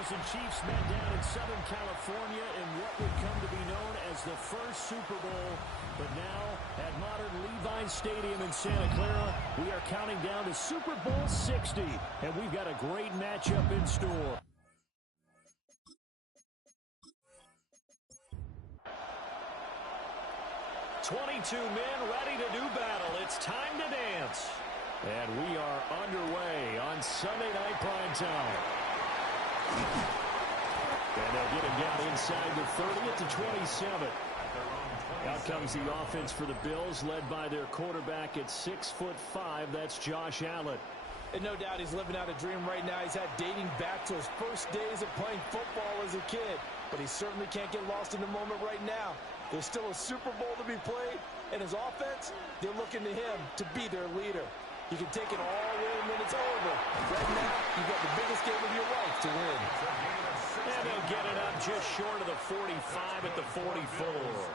Eagles and Chiefs met down in Southern California in what would come to be known as the first Super Bowl. But now, at modern Levi's Stadium in Santa Clara, we are counting down to Super Bowl 60. And we've got a great matchup in store. "22 men ready to do battle. It's time to dance." And we are underway on Sunday Night Primetime. And they'll get him down inside the 30 at the 27. Out comes the offense for the Bills, led by their quarterback at 6'5". That's Josh Allen. And no doubt he's living out a dream right now. He's had dating back to his first days of playing football as a kid. But he certainly can't get lost in the moment right now. There's still a Super Bowl to be played. And his offense, they're looking to him to be their leader. You can take it all in when it's over. Right now, you've got the biggest game of your life to win. And they'll get it up just short of the 45 at the 44.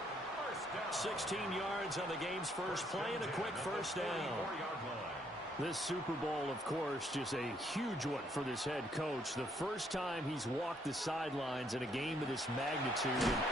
16 yards on the game's first play and a quick first down. This Super Bowl, of course, just a huge one for this head coach. The first time he's walked the sidelines in a game of this magnitude. And,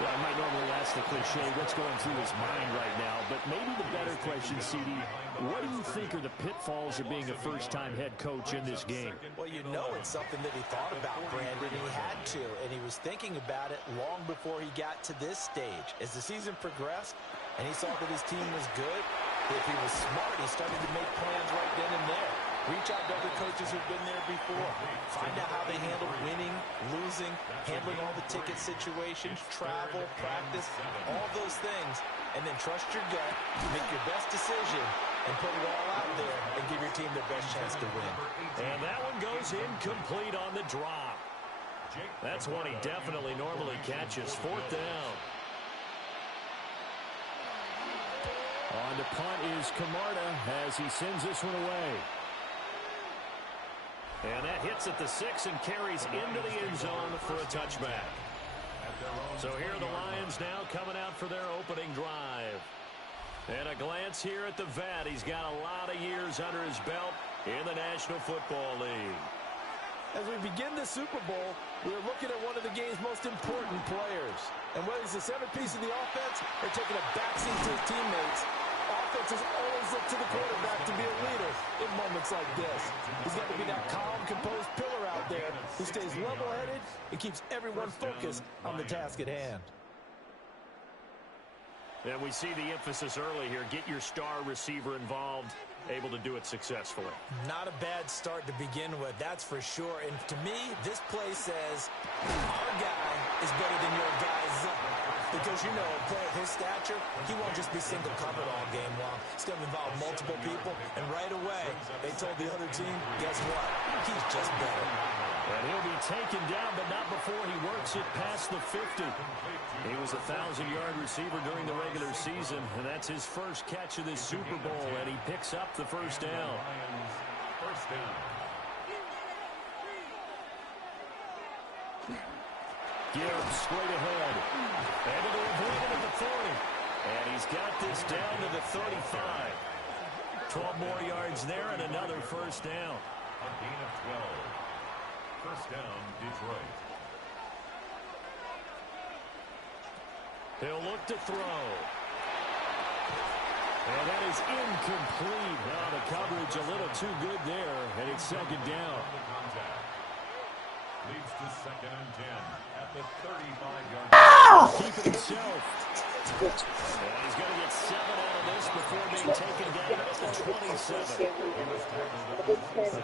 well, I might normally ask the cliche, what's going through his mind right now? But maybe the better question, CD, what do you think are the pitfalls of being a first-time head coach in this game? Well, you know it's something that he thought about, Brandon. He had to, and he was thinking about it long before he got to this stage. As the season progressed and he saw that his team was good, if he was smart, he started to make plans right then and there. Reach out to other coaches who've been there before. Find out how they handle winning, losing, handling all the ticket situations, travel, practice, all those things. And then trust your gut, make your best decision, and put it all out there and give your team their best chance to win. And that one goes incomplete on the drop. That's one he definitely normally catches. Fourth down. On to punt is Camarda as he sends this one away. And that hits at the 6 and carries into the end zone for a touchback. So here are the Lions now coming out for their opening drive. And a glance here at the vet. He's got a lot of years under his belt in the National Football League. As we begin the Super Bowl, we're looking at one of the game's most important players. And whether he's the centerpiece of the offense or taking a backseat to his teammates, offenses always look to the quarterback to be a leader in moments like this. He's got to be that calm, composed pillar out there who stays level-headed and keeps everyone focused on the task at hand. And we see the emphasis early here. Get your star receiver involved, able to do it successfully. Not a bad start to begin with, that's for sure. And to me, this play says, our guy is better than your guy's. Because, you know, a player of his stature, he won't just be single covered all game long. It's going to involve multiple people. And right away, they told the other team, guess what? He's just better. And he'll be taken down, but not before he works it past the 50. He was a 1,000-yard receiver during the regular season, and that's his first catch of this Super Bowl, and he picks up the first down. Gibbs straight ahead. Able to avoid it at the 40. And he's got this down to the 35. 12 more yards there and another first down. A gain of 12. First down, Detroit. He'll look to throw. And that is incomplete. Now the coverage a little too good there, and it's second down. Leads to second and 10 at the 35-yard line. Keep it himself. And he's going to get 7 out of this before being taken down at the 27.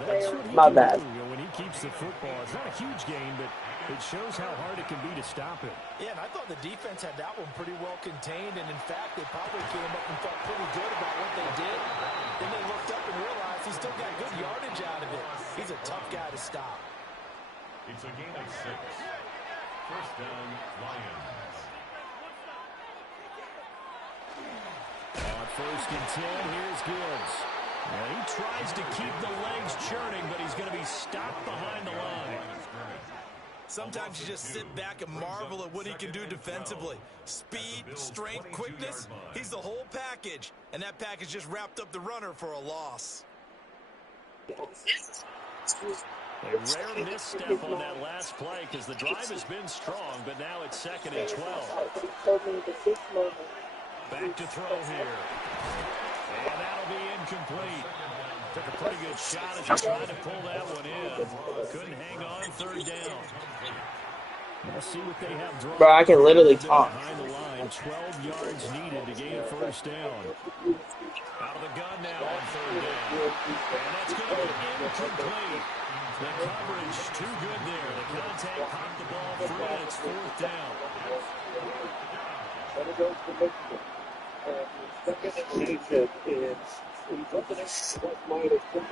That's what he My can bad. do when he keeps the football. It's not a huge gain, but it shows how hard it can be to stop him. Yeah, and I thought the defense had that one pretty well contained, and in fact, they probably came up and felt pretty good about what they did. Then they looked up and realized he still got good yardage out of it. He's a tough guy to stop. It's a gain of 6. First down, Lions. On first and 10, here's Gibbs. And he tries to keep the legs churning, but he's going to be stopped behind the line. Sometimes you just sit back and marvel at what he can do defensively. Speed, strength, quickness, he's the whole package. And that package just wrapped up the runner for a loss. A rare misstep on that last play because the drive has been strong, but now it's 2nd and 12. Back to throw here. And that'll be incomplete. Took a pretty good shot as he tried to pull that one in. Couldn't hang on, 3rd down. We'll see what they have drawn. Bro, I can literally talk. Behind the line, 12 yards needed to gain a 1st down. Out of the gun now on 3rd down. And that's going to be incomplete. The coverage too good there. The contact popped the ball free, and it's 4th down.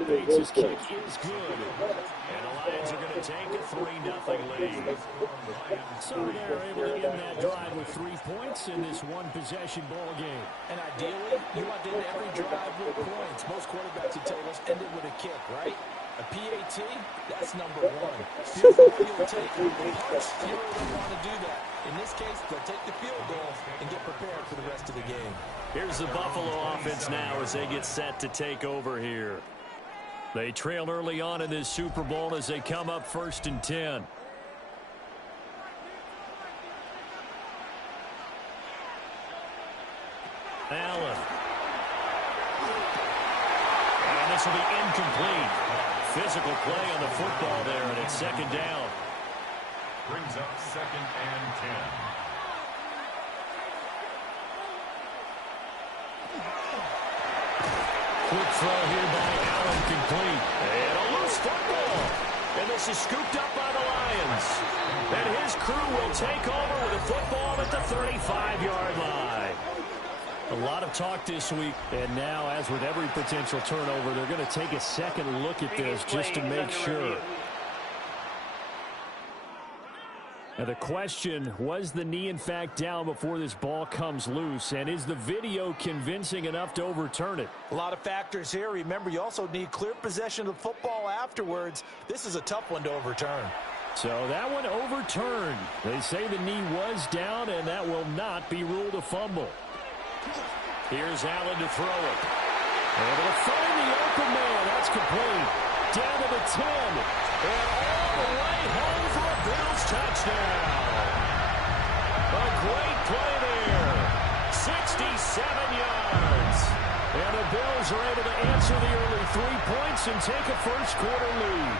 Bates' kick is good. And the Lions are going to take a 3-0 lead. So they're able to end that drive with 3 points in this one-possession ball game. And ideally, you want to end every drive with points. Most quarterbacks would tell us end it with a kick, right? A PAT, that's number 1. Field goal you'll take. Punts, you really don't want to do that. In this case, they'll take the field goal and get prepared for the rest of the game. Here's the Buffalo offense now as they get set to take over here. They trailed early on in this Super Bowl as they come up 1st and 10. Allen. And this will be incomplete. Physical play on the football there, and it's 2nd down. Brings up 2nd and 10. Quick throw here by Allen, complete. And a loose football. And this is scooped up by the Lions. And his crew will take over with a football at the 35-yard line. A lot of talk this week, and now, as with every potential turnover, they're going to take a second look at this just to make sure. Now the question, was the knee in fact down before this ball comes loose, and is the video convincing enough to overturn it? A lot of factors here. Remember, you also need clear possession of the football afterwards. This is a tough one to overturn. So that one overturned. They say the knee was down, and that will not be ruled a fumble. Here's Allen to throw it. Able to find the open man. That's complete. Down to the 10. And all the way home for a Bills touchdown. A great play there. 67 yards. And the Bills are able to answer the early 3 points and take a first-quarter lead.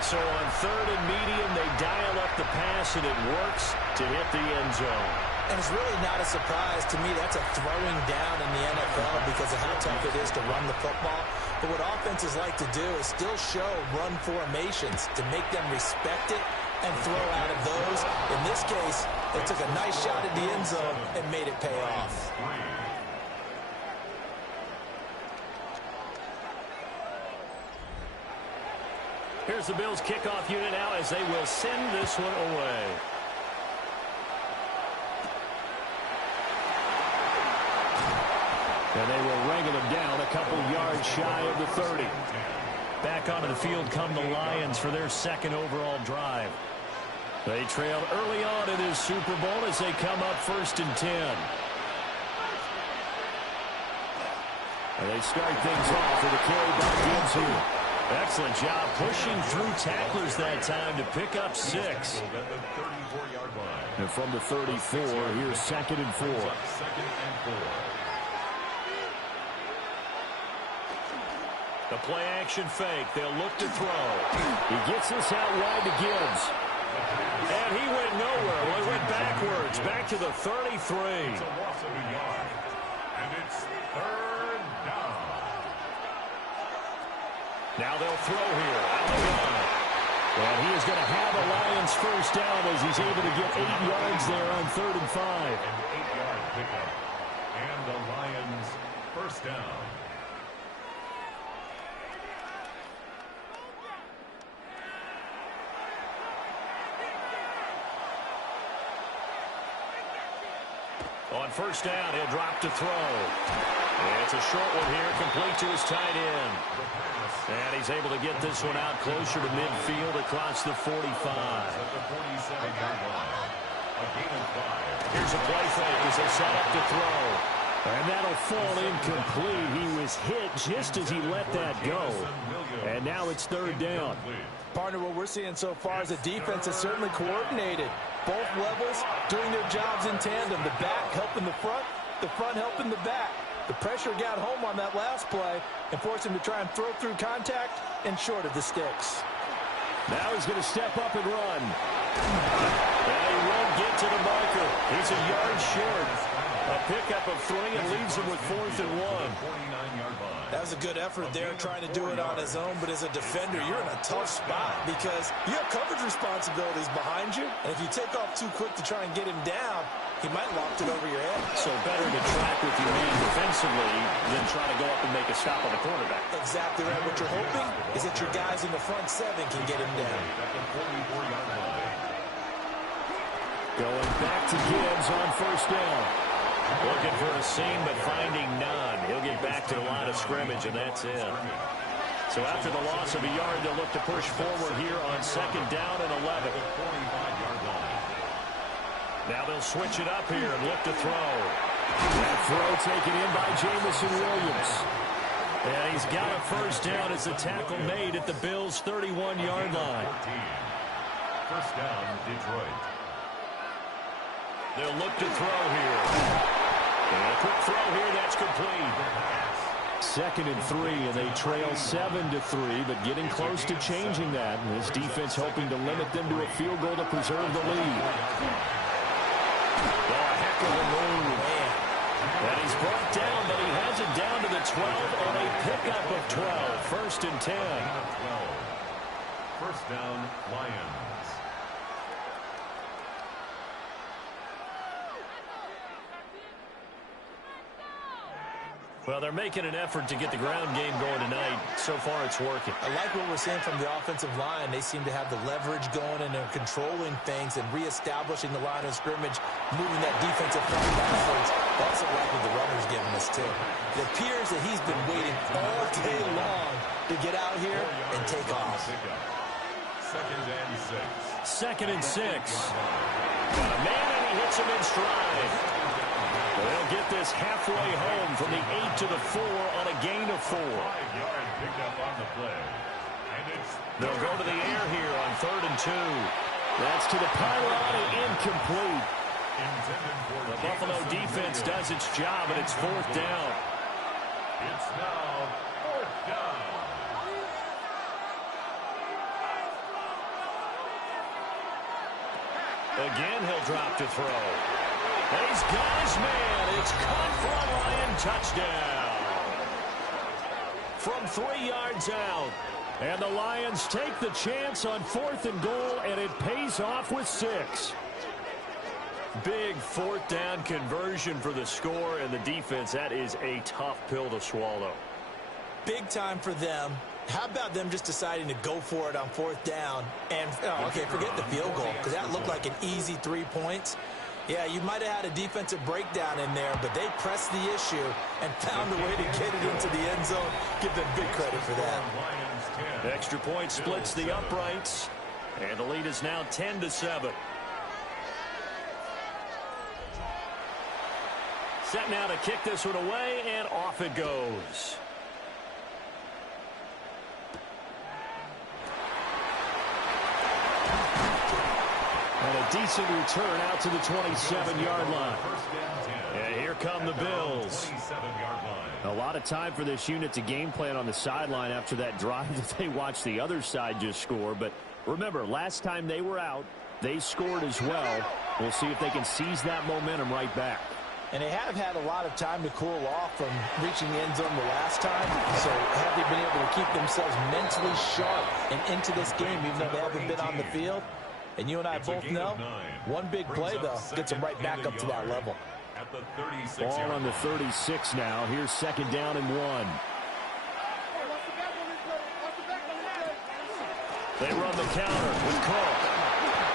So on 3rd and medium, they dial up the pass, and it works to hit the end zone. And it's really not a surprise to me. That's a throwing down in the NFL because of how tough it is to run the football. But what offenses like to do is still show run formations to make them respect it and throw out of those. In this case, they took a nice shot at the end zone and made it pay off. Here's the Bills kickoff unit now as they will send this one away. And they will wrangle him down a couple yards shy of the 30. Back onto the field come the Lions for their 2nd overall drive. They trailed early on in this Super Bowl as they come up 1st and 10. And they start things off with a carry by Gibbs here. Excellent job pushing through tacklers that time to pick up 6. And from the 34, here's 2nd and 4. The play-action fake. They'll look to throw. He gets this out wide to Gibbs. And he went nowhere. Well, he went backwards. Back to the 33. It's a loss of a yard. And it's 3rd down. Now they'll throw here. Out the gun. And he is going to have a Lions first down as he's able to get 8 yards there on 3rd and 5. An 8-yard pickup. And the Lions first down. On first down, he'll drop to throw. And it's a short one here, complete to his tight end. And he's able to get this one out closer to midfield across the 45. Here's a play fake as they set up to throw. And that'll fall incomplete. He was hit just as he let that go. And now it's third down. Partner, what we're seeing so far is the defense is certainly coordinated. Both levels doing their jobs in tandem. The back helping the front helping the back. The pressure got home on that last play and forced him to try and throw through contact and short of the sticks. Now he's going to step up and run. And he won't get to the marker. He's a yard short. A pickup of 3 and leaves him with 4th and 1. That was a good effort there trying to do it on his own, but as a defender, you're in a tough spot because you have coverage responsibilities behind you, and if you take off too quick to try and get him down, he might lock it over your head. So better to track with your man defensively than try to go up and make a stop on the quarterback. Exactly right. What you're hoping is that your guys in the front 7 can get him down. Going back to Gibbs on first down. Looking for a seam, but finding none. He'll get back to the line of scrimmage, and that's it. So after the loss of a yard, they'll look to push forward here on 2nd down and 11. Now they'll switch it up here and look to throw. That throw taken in by Jamison Williams. And he's got a first down as the tackle made at the Bills' 31-yard line. First down, Detroit. They'll look to throw here. And a quick throw here, that's complete. 2nd and 3, and they trail 7-3, but getting close to changing that. And this defense hoping to limit them to a field goal to preserve the lead. Oh, a heck of a move. And he's brought down, but he has it down to the 12 on a pickup of 12. 1st and 10. First down, Lions. Well, they're making an effort to get the ground game going tonight. So far, it's working. I like what we're seeing from the offensive line. They seem to have the leverage going, and they're controlling things and reestablishing the line of scrimmage, moving that defensive front backwards. I also like what the runner's giving us, too. It appears that he's been waiting all day long to get out here and take off. 2nd and 6. 2nd and 6. Got a man, and he hits him in stride. They'll get this halfway home from the 8 to the 4 on a gain of 4. 5-yard pickup on the play. And they'll go to the air here on 3rd and 2. That's to the pylon and incomplete. The Buffalo defense does its job, and it's 4th down. It's now 4th down. Again, he'll drop to throw. And he's got his man. It's caught for a Lion touchdown. From 3 yards out. And the Lions take the chance on 4th and goal, and it pays off with 6. Big 4th down conversion for the score, and the defense, that is a tough pill to swallow. Big time for them. How about them just deciding to go for it on 4th down? And, okay, forget the field goal, because that looked like an easy 3 points. Yeah, you might have had a defensive breakdown in there, but they pressed the issue and found a way to get it into the end zone. Give them big credit for that. Extra point splits the uprights, and the lead is now 10-7. Set now to kick this one away, and off it goes. And a decent return out to the 27-yard line. And here come the Bills. A lot of time for this unit to game plan on the sideline after that drive that they watched the other side just score. But remember, last time they were out, they scored as well. We'll see if they can seize that momentum right back. And they have had a lot of time to cool off from reaching the end zone the last time. So have they been able to keep themselves mentally sharp and into this game, even though they haven't been on the field? And you and I both know, one big play, though, gets them right back up to that level. Ball on the 36 now. Here's 2nd down and 1. They run the counter with Cook.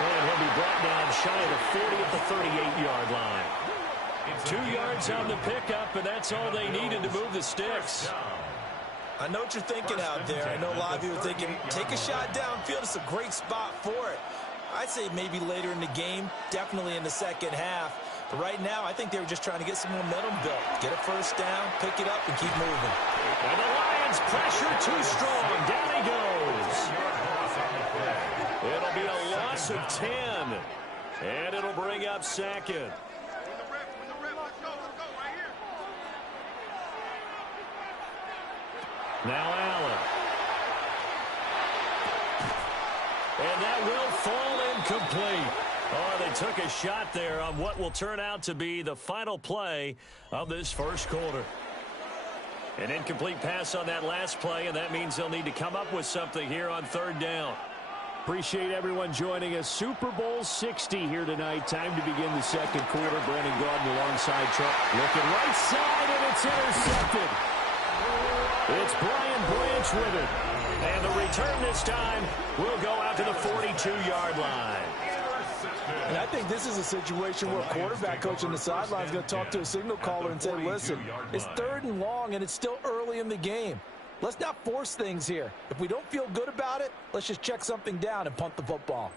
And he'll be brought down shy of the 40 at the 38-yard line. 2 yards on the pickup, and that's all they needed to move the sticks. I know what you're thinking out there. I know a lot of you are thinking, take a shot downfield. It's a great spot for it. I'd say maybe later in the game, definitely in the second half. But right now, I think they were just trying to get some momentum built. Get a first down, pick it up, and keep moving. And the Lions pressure too strong. Down he goes. It'll be a loss of 10. And it'll bring up second. Now Allen. And that will fall incomplete. Oh, they took a shot there on what will turn out to be the final play of this first quarter. An incomplete pass on that last play, and that means they'll need to come up with something here on third down. Appreciate everyone joining us. Super Bowl 60 here tonight. Time to begin the second quarter. Brandon Gaudin alongside Trump. Looking right side, and it's intercepted. It's Brian Branch with it. And the return this time will go out to the 42-yard line. And I think this is a situation where quarterback coach on the sideline is going to talk to a signal caller and say, listen, it's third and long, and it's still early in the game. Let's not force things here. If we don't feel good about it, let's just check something down and punt the football.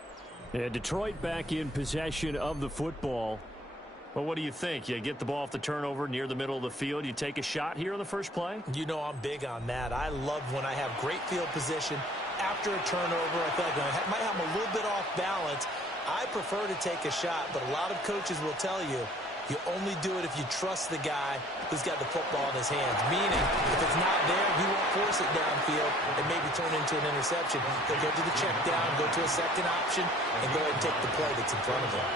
Yeah, Detroit back in possession of the football. Well, what do you think? You get the ball off the turnover near the middle of the field. You take a shot here on the first play? You know I'm big on that. I love when I have great field position. After a turnover, I feel like I might have a little bit off balance. I prefer to take a shot, but a lot of coaches will tell you, you only do it if you trust the guy who's got the football in his hands. Meaning, if it's not there, you won't force it downfield and maybe turn into an interception. They'll go to the check down, go to a second option, and go ahead and take the play that's in front of them.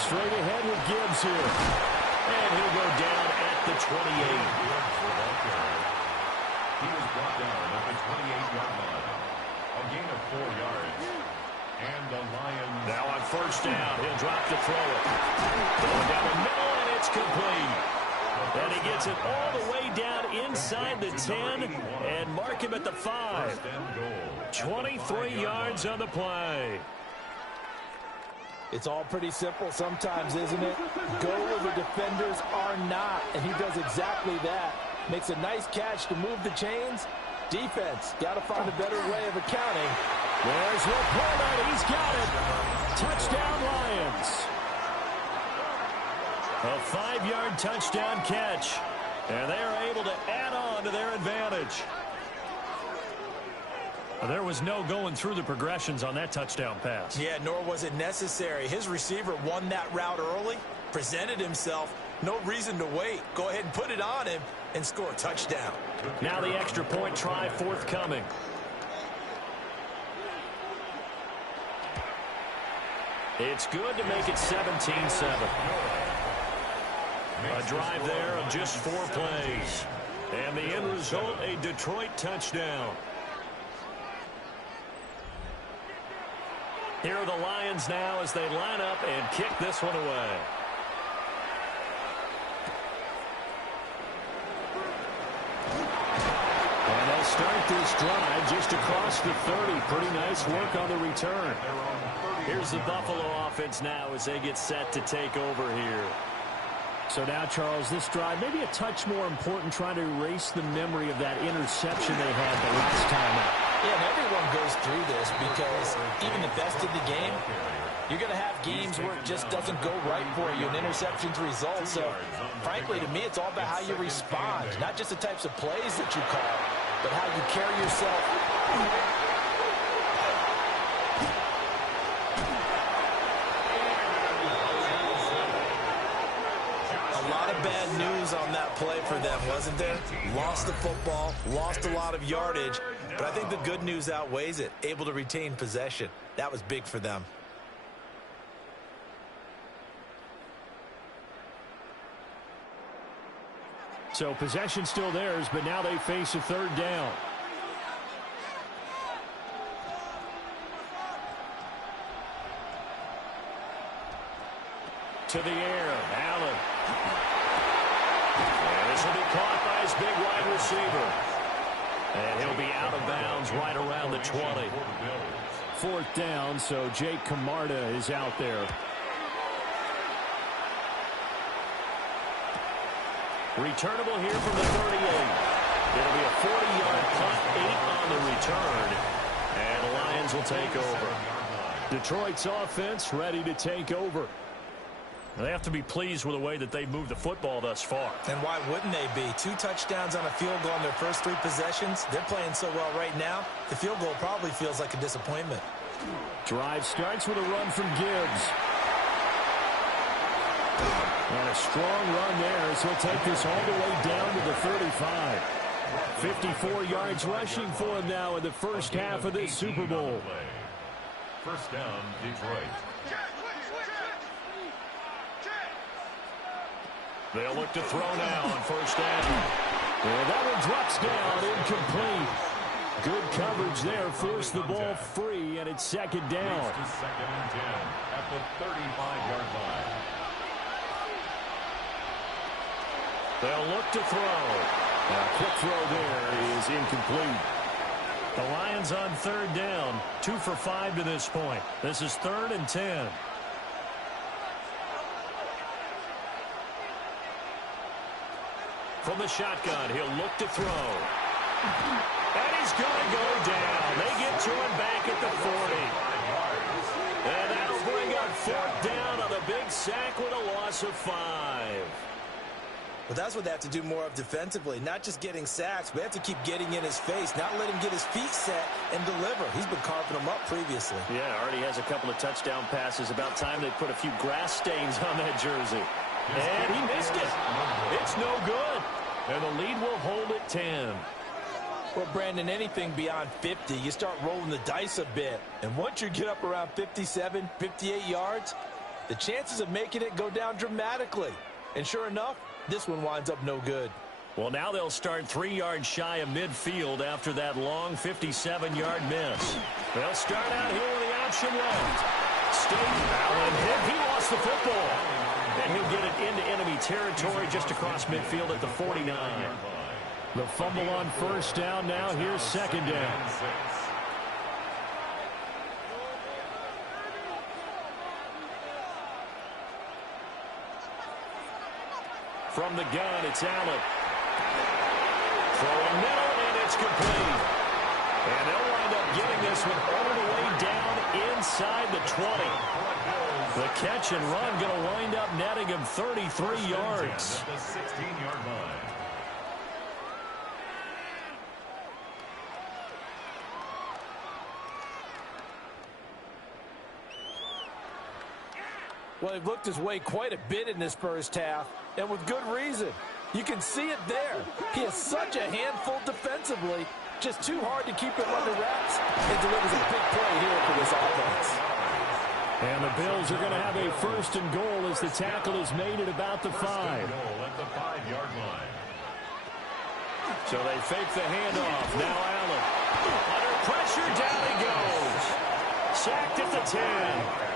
Straight ahead with Gibbs here. And he'll go down at the 28. He was brought down at the 28-yard line. A gain of 4 yards. And the Lions. Now on first down, he'll drop to throw it. Going down the middle, and it's complete. And he gets it all the way down inside the 10 and mark him at the 5. 23 yards on the play. It's all pretty simple sometimes, isn't it? Go where the defenders are not, and he does exactly that. Makes a nice catch to move the chains. Defense, got to find a better way of accounting. There's Laporta. He's got it. Touchdown, Lions. A 5-yard touchdown catch. And they are able to add on to their advantage. There was no going through the progressions on that touchdown pass. Yeah, nor was it necessary. His receiver won that route early, presented himself. No reason to wait. Go ahead and put it on him and score a touchdown. Now the extra point try forthcoming. It's good to make it 17-7. A drive there of just 4 plays. And the end result, a Detroit touchdown. Here are the Lions now as they line up and kick this one away. And they'll start this drive just across the 30. Pretty nice work on the return. Here's the Buffalo offense now as they get set to take over here. So now, Charles, this drive maybe a touch more important, trying to erase the memory of that interception they had the last time out. Yeah, and everyone goes through this because even the best in the game, you're going to have games where it just doesn't go right for you, and interceptions result. So, frankly, to me, it's all about how you respond, not just the types of plays that you call, but how you carry yourself. A lot of bad news on that play for them, wasn't there? Lost the football, lost a lot of yardage, but I think the good news outweighs it. Able to retain possession. That was big for them. So possession still theirs, but now they face a third down. To the air, Allen. And this will be caught by his big wide receiver. And he'll be out of bounds right around the 20. 4th down, so Jake Camarda is out there. Returnable here from the 38. It'll be a 40-yard punt, 8 on the return. And the Lions will take over. Detroit's offense ready to take over. They have to be pleased with the way that they've moved the football thus far. And why wouldn't they be? 2 touchdowns on a field goal in their first 3 possessions. They're playing so well right now, the field goal probably feels like a disappointment. Drive starts with a run from Gibbs. And a strong run there as he'll take this all the way down to the 35. 54 yards rushing for him now in the first half of this Super Bowl. First down, Detroit. They'll look to throw now on first down. And that one drops down, incomplete. Good coverage there, forced the ball free, and it's second down. Second and 10 at the 35-yard line. They'll look to throw. A quick throw there is incomplete. The Lions on third down, 2 for 5 to this point. This is 3rd and 10. From the shotgun, he'll look to throw. And he's going to go down. They get to him back at the 40. And that'll bring up 4th down on a big sack with a loss of 5. But that's what they have to do more of defensively, not just getting sacks, but they have to keep getting in his face, not let him get his feet set and deliver. He's been carving them up previously. Yeah, already has a couple of touchdown passes. About time they put a few grass stains on that jersey. And he missed it. It's no good. And the lead will hold at 10. Well, Brandon, anything beyond 50, you start rolling the dice a bit. And once you get up around 57, 58 yards, the chances of making it go down dramatically. And sure enough, this one winds up no good. Well, now they'll start 3 yards shy of midfield after that long 57-yard miss. They'll start out here with the option left. Allen hit. He lost the football. And he'll get it into enemy territory just across midfield at the 49. The fumble on first down now. Here's second down. From the gun, it's Allen. Throwing middle, and it's complete. And they'll wind up getting this one all the way down inside the 20. The catch and run going to wind up netting him 33 yards. At the 16-yard line. Well, they've looked his way quite a bit in this first half, and with good reason. You can see it there. He has such a handful defensively, just too hard to keep him under wraps, and delivers a big play here for this offense. And the Bills are going to have a first and goal as the tackle is made at about the 5. Goal at the 5-yard line. So they fake the handoff. Now Allen. Under pressure, down he goes. Sacked at the 10.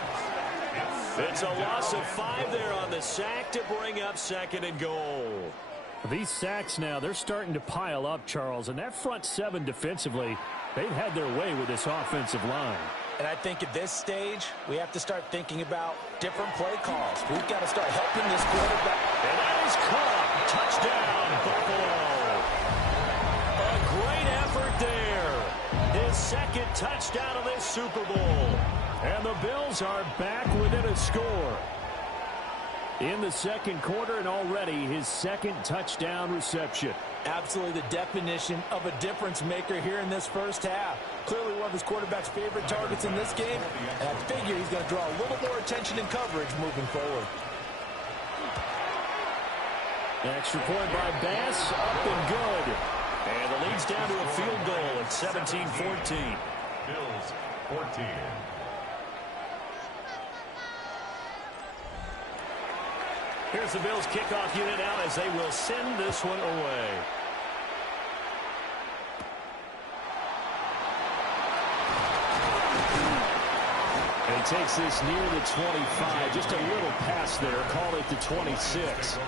It's a loss of 5 there on the sack to bring up second and goal. These sacks now, they're starting to pile up, Charles. And that front 7 defensively, they've had their way with this offensive line. And I think at this stage, we have to start thinking about different play calls. We've got to start helping this quarterback. And that is caught. Touchdown, Buffalo. A great effort there. His second touchdown of this Super Bowl. And the Bills are back within a score. In the second quarter, and already his second touchdown reception. Absolutely the definition of a difference maker here in this first half. Clearly one of his quarterback's favorite targets in this game. And I figure he's going to draw a little more attention and coverage moving forward. Extra point by Bass, up and good. And the lead's down to a field goal at 17-14. Bills 14. Here's the Bills kickoff unit out as they will send this one away. And he takes this near the 25. Just a little pass there. Call it the 26.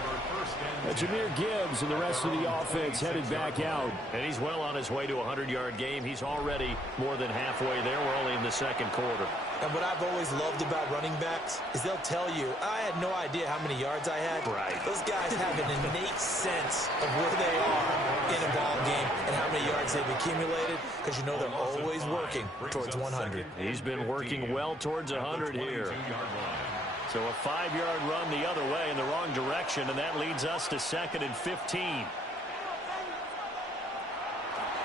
Jahmyr Gibbs and the rest of the offense headed back out. And he's well on his way to a 100-yard game. He's already more than halfway there. We're only in the second quarter. And what I've always loved about running backs is they'll tell you, I had no idea how many yards I had. Right. Those guys have an innate sense of where they are in a ball game and how many yards they've accumulated, because you know they're always working towards 100. He's been working well towards 100 here. So a 5-yard run the other way in the wrong direction, and that leads us to 2nd and 15.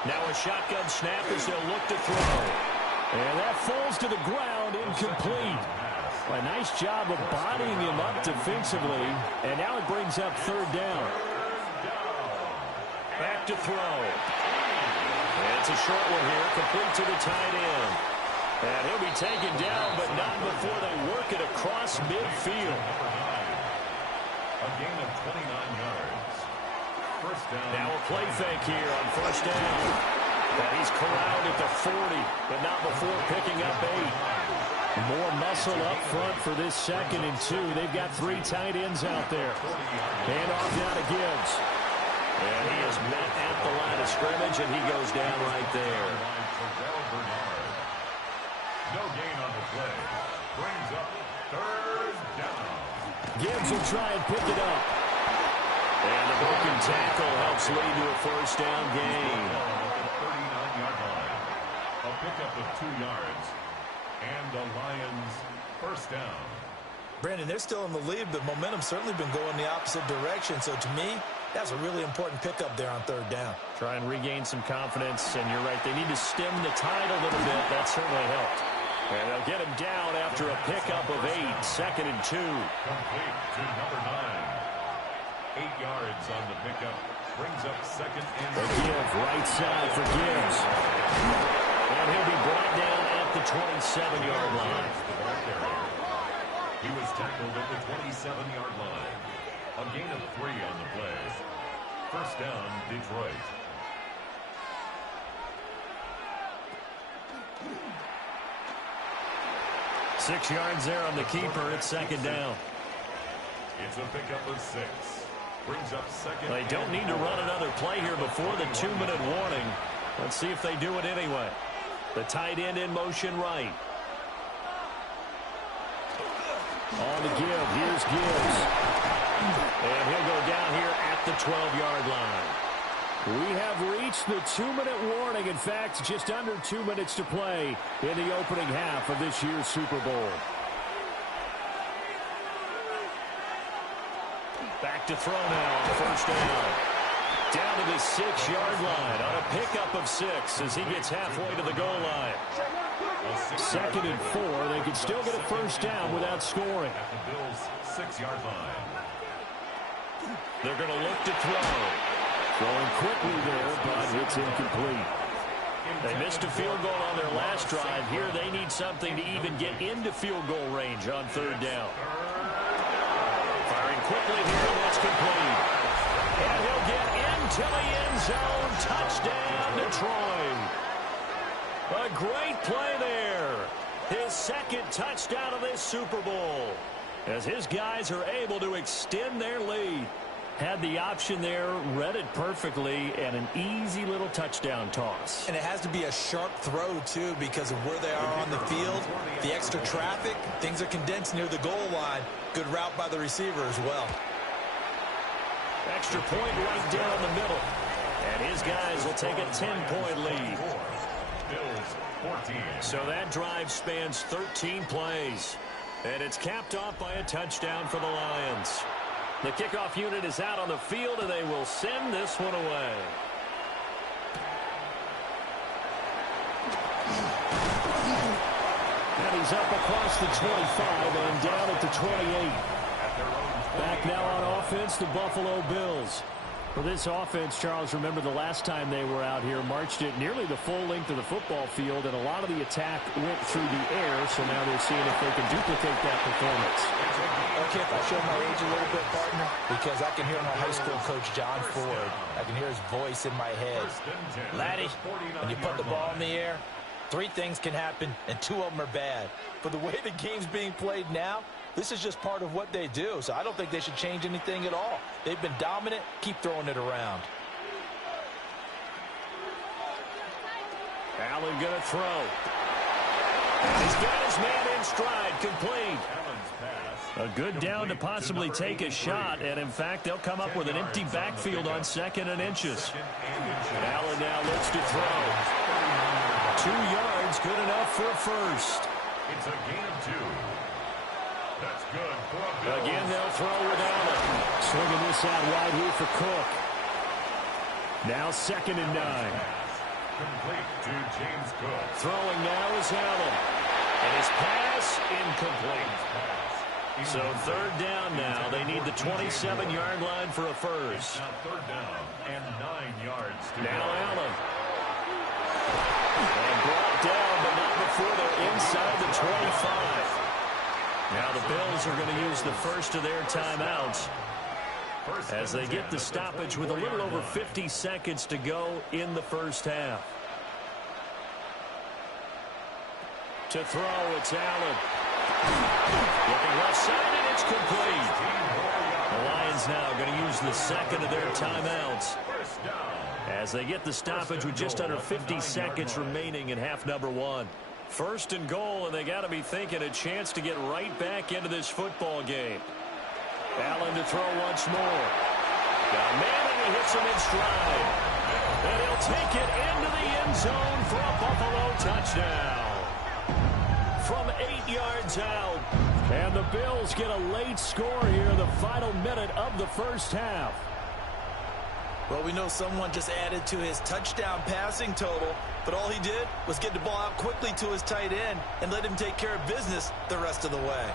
Now a shotgun snap as they'll look to throw. And that falls to the ground, incomplete. A nice job of bodying him up defensively. And now it brings up 3rd down. Back to throw. And it's a short one here, complete to the tight end. And he'll be taken down, but not before they work it across midfield. A gain of 29 yards. First down. Now a play fake here on 1st down. And he's corralled at the 40, but not before picking up 8. More muscle up front for this 2nd and 2. They've got 3 tight ends out there. Hand off now to Gibbs. And he is met at the line of scrimmage, and he goes down right there. No gain on the play. Brings up 3rd down. Gibbs will try and pick it up. And the broken tackle helps lead to a 1st down gain. 39-yard line. A pickup of 2 yards. And the Lions 1st down. Brandon, they're still in the lead, but momentum's certainly been going the opposite direction. So to me, that's a really important pickup there on 3rd down. Try and regain some confidence, and you're right. They need to stem the tide a little bit. That certainly helped. And they'll get him down after a pickup of 8. 2nd and 2. Complete to number 9. 8 yards on the pickup. Brings up 2nd and 2. Give right side for Gibbs. And he'll be brought down at the 27-yard line. He was tackled at the 27-yard line. A gain of 3 on the play. 1st down, Detroit. Six yards there on the keeper. It's 2nd down. It's a pickup of 6. Brings up 2nd. They don't need to run another play here before the 2-minute warning. Let's see if they do it anyway. The tight end in motion right. On the give. Here's Gibbs. And he'll go down here at the 12-yard line. We have reached the 2-minute warning. In fact, just under 2 minutes to play in the opening half of this year's Super Bowl. Back to throw now on 1st down. Down to the 6-yard line on a pickup of 6 as he gets halfway to the goal line. 2nd and 4. They can still get a 1st down without scoring. At the Bills' 6-yard line. They're going to look to throw. Throwing quickly there, but it's incomplete. They missed a field goal on their last drive. Here they need something to even get into field goal range on 3rd down. Firing quickly here, and that's complete. And he'll get into the end zone. Touchdown, Detroit. A great play there. His 2nd touchdown of this Super Bowl. As his guys are able to extend their lead. Had the option there, read it perfectly, and an easy little touchdown toss. And it has to be a sharp throw, too, because of where they are on the field. The extra traffic, things are condensed near the goal line. Good route by the receiver as well. Extra point right down the middle. And his guys will take a 10-point lead. Bills 14. So that drive spans 13 plays. And it's capped off by a touchdown for the Lions. The kickoff unit is out on the field, and they will send this one away. And he's up across the 25 and down at the 28. Back now on offense, the Buffalo Bills. For this offense, Charles, remember the last time they were out here, marched it nearly the full length of the football field, and a lot of the attack went through the air, so now they're seeing if they can duplicate that performance. Okay, if I show my age a little bit, partner, because I can hear my high school coach, John Ford. I can hear his voice in my head. Laddie, when you put the ball in the air, 3 things can happen, and 2 of them are bad. For the way the game's being played now, this is just part of what they do, so I don't think they should change anything at all. They've been dominant. Keep throwing it around. Allen going to throw. He's got his man in stride, complete. A good down to possibly take a shot, and in fact, they'll come up with an empty backfield on 2nd and inches. Allen now looks to throw. 2 yards, good enough for a first. It's a gain of 2. That's good for a Bills. Again, they'll throw with Allen. Swinging this out wide here for Cook. Now 2nd and 9. Complete to James Cook. Throwing now is Allen. And his pass incomplete. So 3rd down now. They need the 27-yard line for a first. Now 3rd down and 9 yards to now go. Allen. And brought down, but not before they're inside the 25. Now the Bills are going to use the first of their timeouts as they get the stoppage with a little over 50 seconds to go in the first half. To throw, it's Allen. Looking left side, and it's complete. The Lions now going to use the 2nd of their timeouts as they get the stoppage with just under 50 seconds remaining in half number 1. 1st and goal, and they got to be thinking a chance to get right back into this football game. Allen to throw once more. Got a man, and he hits him in stride. And he'll take it into the end zone for a Buffalo touchdown. From 8 yards out. And the Bills get a late score here in the final minute of the first half. Well, we know someone just added to his touchdown passing total, but all he did was get the ball out quickly to his tight end and let him take care of business the rest of the way.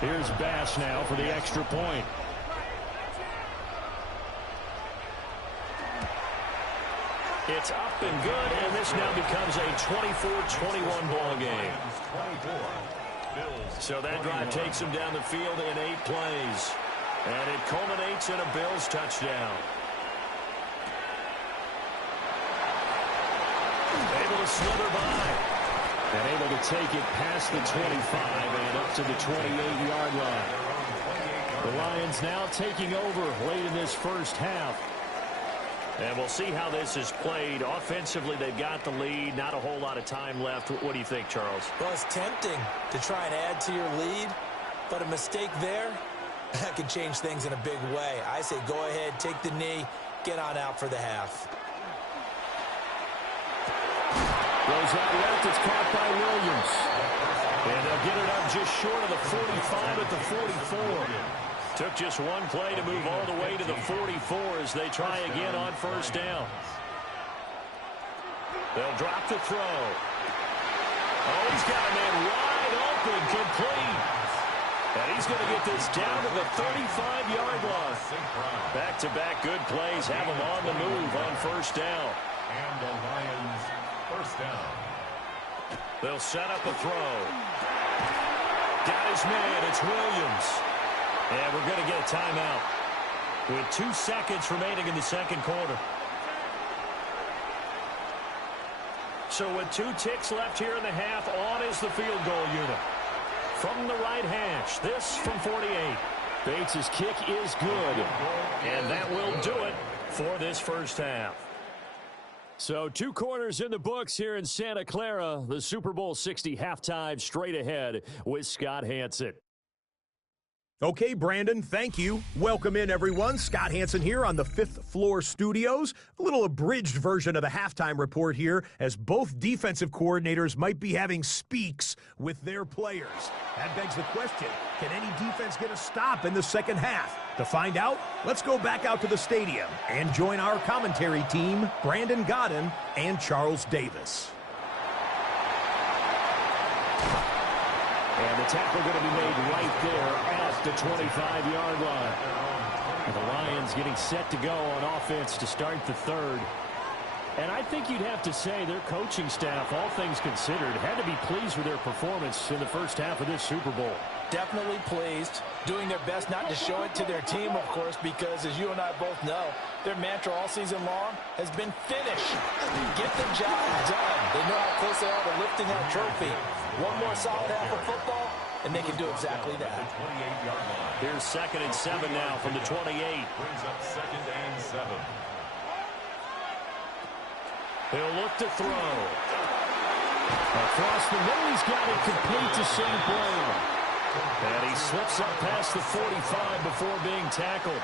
Here's Bass now for the extra point. It's up and good, and this now becomes a 24-21 ball game. So that drive takes them down the field in 8 plays. And it culminates in a Bills touchdown. Able to slither by. And able to take it past the 25 and up to the 28-yard line. The Lions now taking over late in this first half. And we'll see how this is played. Offensively, they've got the lead. Not a whole lot of time left. What do you think, Charles? Well, it's tempting to try and add to your lead, but a mistake there, that could change things in a big way. I say go ahead, take the knee, get on out for the half. Goes out left. It's caught by Williams. And they'll get it up just short of the 45 at the 44. Took just one play to move all the way to the 44 as they try again on first down. They'll drop the throw. Oh, he's got a man wide open, complete. And he's going to get this down to the 35-yard line. Back-to-back good plays have him on the move on first down. And the Lions first down. They'll set up a throw. Got his man. It's Williams. And we're going to get a timeout with 2 seconds remaining in the second quarter. So with 2 ticks left here in the half, on is the field goal unit. From the right hash, this from 48. Bates' kick is good. And that will do it for this first half. So 2 quarters in the books here in Santa Clara. The Super Bowl 60 halftime straight ahead with Scott Hanson. Okay, Brandon, thank you. Welcome in, everyone. Scott Hanson here on the 5th Floor Studios. A little abridged version of the halftime report here, as both defensive coordinators might be having speaks with their players. That begs the question, can any defense get a stop in the second half? To find out, let's go back out to the stadium and join our commentary team, Brandon Godden and Charles Davis. And the tackle going to be made right there at the 25-yard line. And the Lions getting set to go on offense to start the third. And I think you'd have to say their coaching staff, all things considered, had to be pleased with their performance in the first half of this Super Bowl. Definitely pleased, doing their best not to show it to their team, of course, because as you and I both know, their mantra all season long has been finish. Get the job done. They know how close they are to lifting that trophy. One more solid half of football, and they can do exactly that. Here's 2nd and 7 now from the 28. Brings up 2nd and 7. He'll look to throw. Across the middle, he's got it complete to St. Brown. And he slips up past the 45 before being tackled.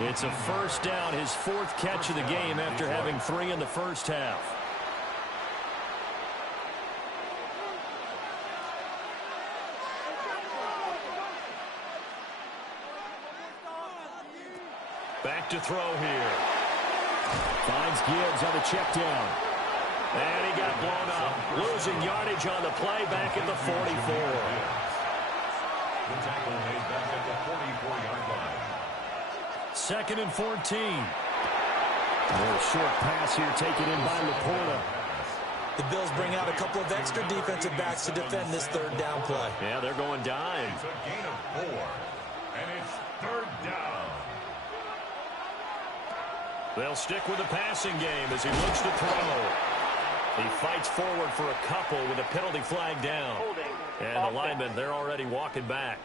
It's a first down, his fourth catch of the game after having 3 in the first half. Back to throw here. Finds Gibbs on the check down. And he got blown up. Losing yardage on the play back at the 44. The tackle made back at the 44-yard line. 2nd and 14. A short pass here taken in by Laporta. The Bills bring out a couple of extra defensive backs to defend this third down play. Yeah, they're going dime. It's a gain of 4, and it's 3rd down. They'll stick with the passing game as he looks to throw. He fights forward for a couple with a penalty flag down. And the linemen, they're already walking back.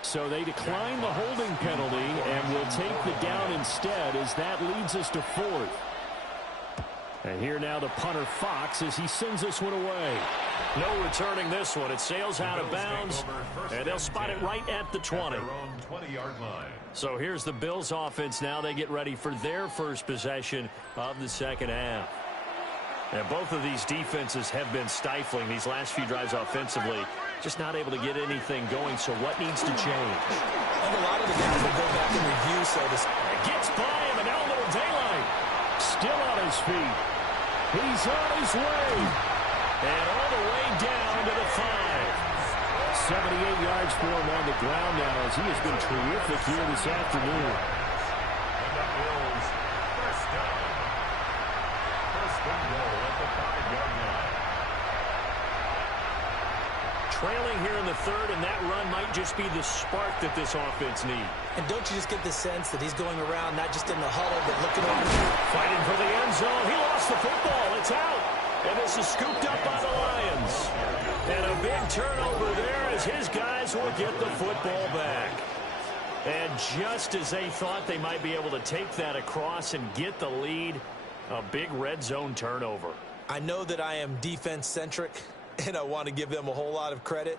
So they decline the holding penalty and will take the down instead as that leads us to 4th. And here now the punter Fox as he sends this one away. No returning this one. It sails out of bounds, and they'll spot it right at the 20. So here's the Bills offense now. They get ready for their first possession of the second half. And both of these defenses have been stifling these last few drives offensively. Just not able to get anything going, so what needs to change? I think a lot of the guys will go back and review, so this gets by him, and now a little daylight. Still on his feet. He's on his way. And all the way down to the 5. 78 yards for him on the ground now as he has been terrific here this afternoon. And the Bills, first down. First and goal at the 5-yard line. Trailing here in the 3rd, and that run might just be the spark that this offense needs. And don't you just get the sense that he's going around, not just in the huddle, but looking over here. Fighting for the end zone. He lost the football. It's out. And this is scooped up by the Lions. And a big turnover there as his guys will get the football back. And just as they thought they might be able to take that across and get the lead, a big red zone turnover. I know that I am defense-centric, and I want to give them a whole lot of credit,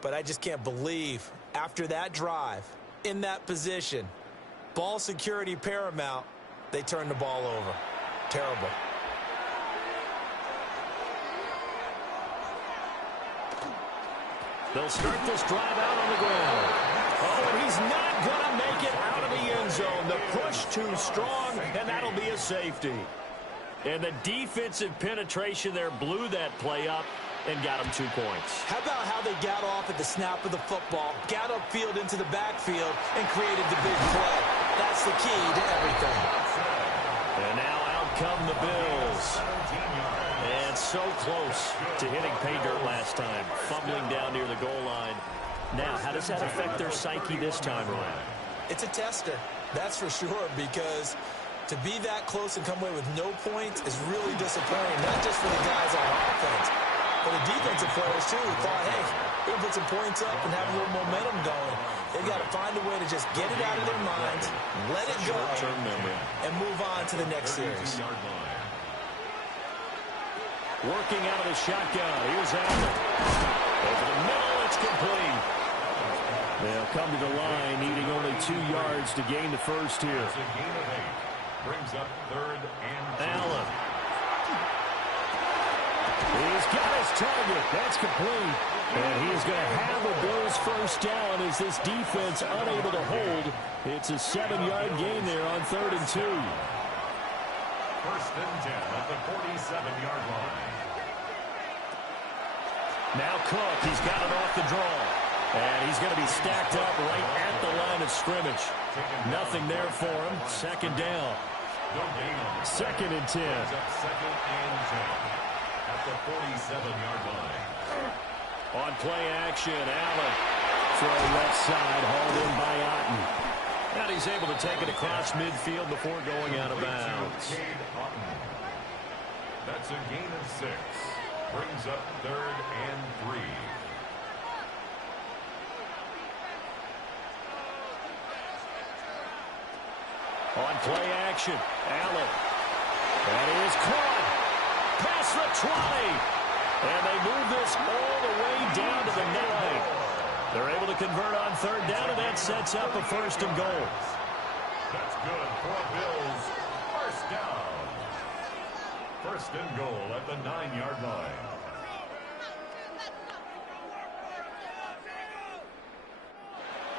but I just can't believe after that drive, in that position, ball security paramount, they turn the ball over. Terrible. They'll start this drive out on the ground. Oh, and he's not going to make it out of the end zone. The push too strong, and that'll be a safety. And the defensive penetration there blew that play up and got him 2 points. How about how they got off at the snap of the football, got upfield into the backfield, and created the big play? That's the key to everything. And now out come the Bills. And so close to hitting pay dirt last time, fumbling down near the goal line. Now, how does that affect their psyche this time around? It's a tester, that's for sure, because to be that close and come away with no points is really disappointing, not just for the guys on offense, but the defensive players, too, who thought, hey, we're going to put some points up and have a little momentum going. They've got to find a way to just get it out of their minds, let it go, and move on to the next series. Working out of the shotgun. Here's Allen. Over the middle, it's complete. They'll come to the line, needing only 2 yards to gain the first here. It's a gain of 8. Brings up 3rd and 2. Allen. He's got his target. That's complete. And he is going to have a Bills first down as this defense unable to hold. It's a 7-yard gain there on 3rd and 2. First and 10 at the 47-yard line. Now Cook, he's got it off the draw. And he's going to be stacked up right at the line of scrimmage. Nothing there for him. Second down. Second and 10. Second and 10 at the 47-yard line. On play action, Allen. Throw left side, hauled in by Otten. And he's able to take it across midfield before going out of bounds. That's a gain of 6. Brings up 3rd and 3. On play action, Allen. That is caught. past the 20. And they move this all the way down to the 9. They're able to convert on third down, and that sets up a first and goal. That's good for Bills. First down. First and goal at the 9-yard line.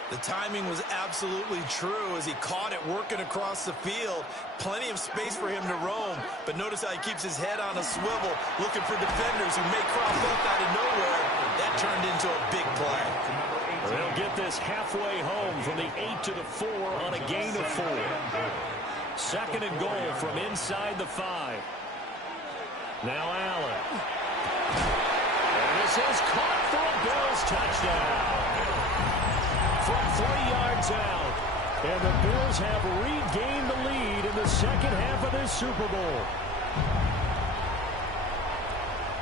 The timing was absolutely true as he caught it working across the field. Plenty of space for him to roam, but notice how he keeps his head on a swivel, looking for defenders who may crop up out of nowhere. That turned into a big play. They'll get this halfway home from the 8 to the 4 on a gain of 4. Second and goal from inside the 5. Now Allen. And this is caught for a Bills touchdown. From 3 yards out. And the Bills have regained the lead in the second half of this Super Bowl.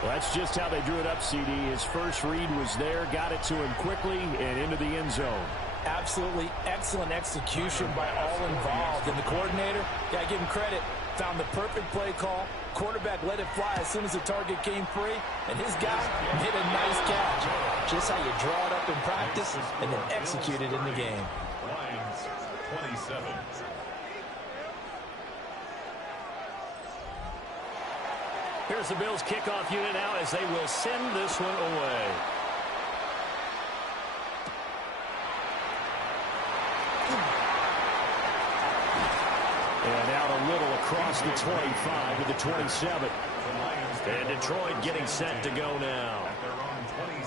Well, that's just how they drew it up, CD. His first read was there, got it to him quickly, and into the end zone. Absolutely excellent execution by all involved. And the coordinator, got to give him credit, found the perfect play call. Quarterback let it fly as soon as the target came free, and his guy hit a nice catch. Just how you draw it up in practice and then execute it in the game. Lions 27. Here's the Bills kickoff unit now as they will send this one away. And out a little across the 25 to the 27. And Detroit getting set to go now.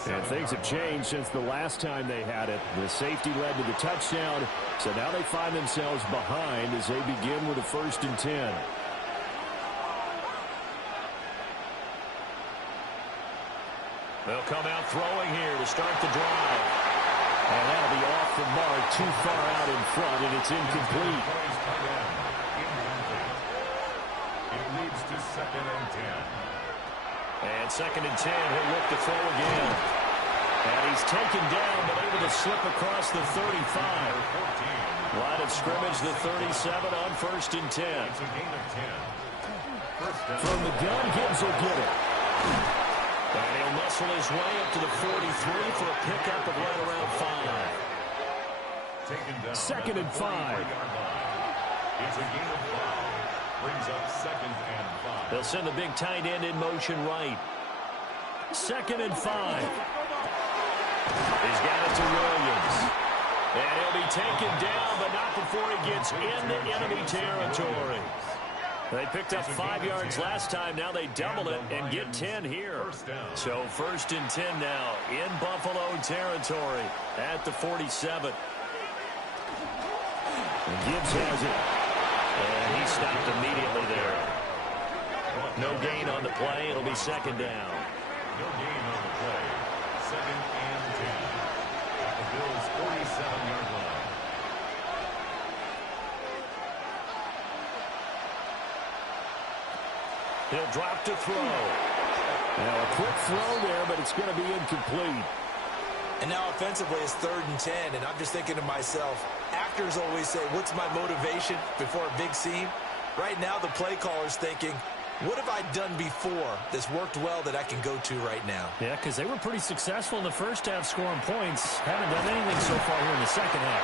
And things have changed since the last time they had it. The safety led to the touchdown, so now they find themselves behind as they begin with a 1st and 10. They'll come out throwing here to start the drive. And that'll be off the mark, too far out in front, and it's incomplete. It leads to 2nd and 10. And 2nd and 10, he'll look to throw again. And he's taken down, but able to slip across the 35. Line of scrimmage, the 37 on 1st and 10. It's a gain of 10. From the gun, Gibbs will get it. And he'll muscle his way up to the 43 for a pickup of right around 5. Taken down 2nd and 5. It's a gain of 5. Brings up 2nd and 5. They'll send the big tight end in motion right. 2nd and 5. He's got it to Williams. And he'll be taken down, but not before he gets into enemy territory. They picked up 5 yards last time. Now they double it and get 10 here. So 1st and 10 now in Buffalo territory at the 47. And Gibbs has it. And he stopped immediately there. No gain on the play. It'll be 2nd down. No gain on the play. 2nd and 10. At the Bills' 47-yard line. He'll drop to throw. Now a quick throw there, but it's going to be incomplete. And now offensively it's 3rd and 10, and I'm just thinking to myself, actors always say, what's my motivation before a big scene? Right now the play caller's thinking, what have I done before that's worked well that I can go to right now? Yeah, because they were pretty successful in the first half scoring points. Haven't done anything so far here in the second half.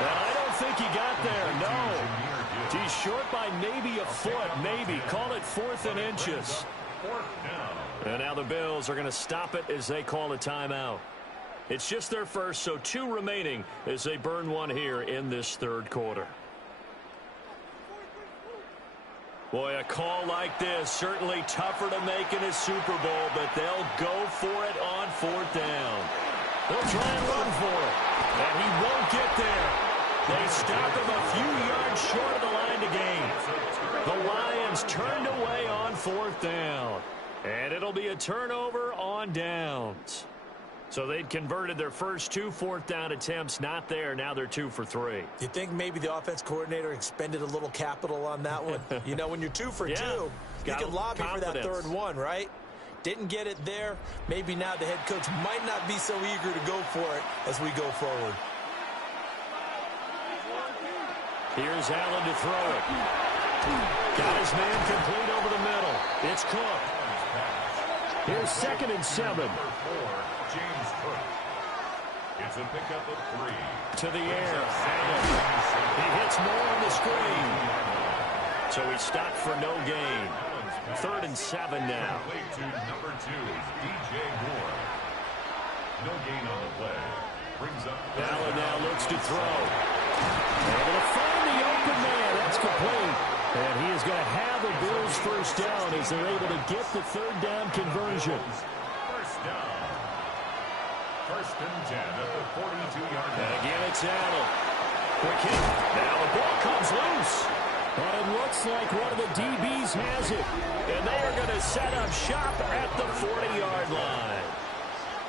Well, I don't think he got there, no. He's short by maybe a foot, maybe. Call it 4th and inches. And now the Bills are going to stop it as they call a timeout. It's just their first, so 2 remaining as they burn one here in this 3rd quarter. Boy, a call like this, certainly tougher to make in a Super Bowl, but they'll go for it on 4th down. They'll try and run for it, and he won't get there. They stop him a few yards short of the line to gain. The Lions turned away on 4th down, and it'll be a turnover on downs. So they'd converted their first 2 4th down attempts, not there. Now they're 2 for 3. You think maybe the offense coordinator expended a little capital on that one? You know, when you're 2 for 2, you can lobby for that 3rd one, right? Didn't get it there. Maybe now the head coach might not be so eager to go for it as we go forward. Here's Allen to throw it. Got his man complete over the middle. It's Cook. Here's 2nd and 7. James Cook. It's a pickup of 3. To the air. He hits more on the screen. So he stopped for no gain. 3rd and 7 now. To number 2 is DJ Moore. No gain on the play. Brings up. Allen now looks to throw. Able to find the open man. That's complete. And he is going to have the Bills first down as they're able to get the 3rd down conversion. First down. 1st and 10 at the 42-yard line. And again, it's Allen. Quick hit. Now the ball comes loose. But it looks like one of the DBs has it. And they are going to set up shop at the 40-yard line.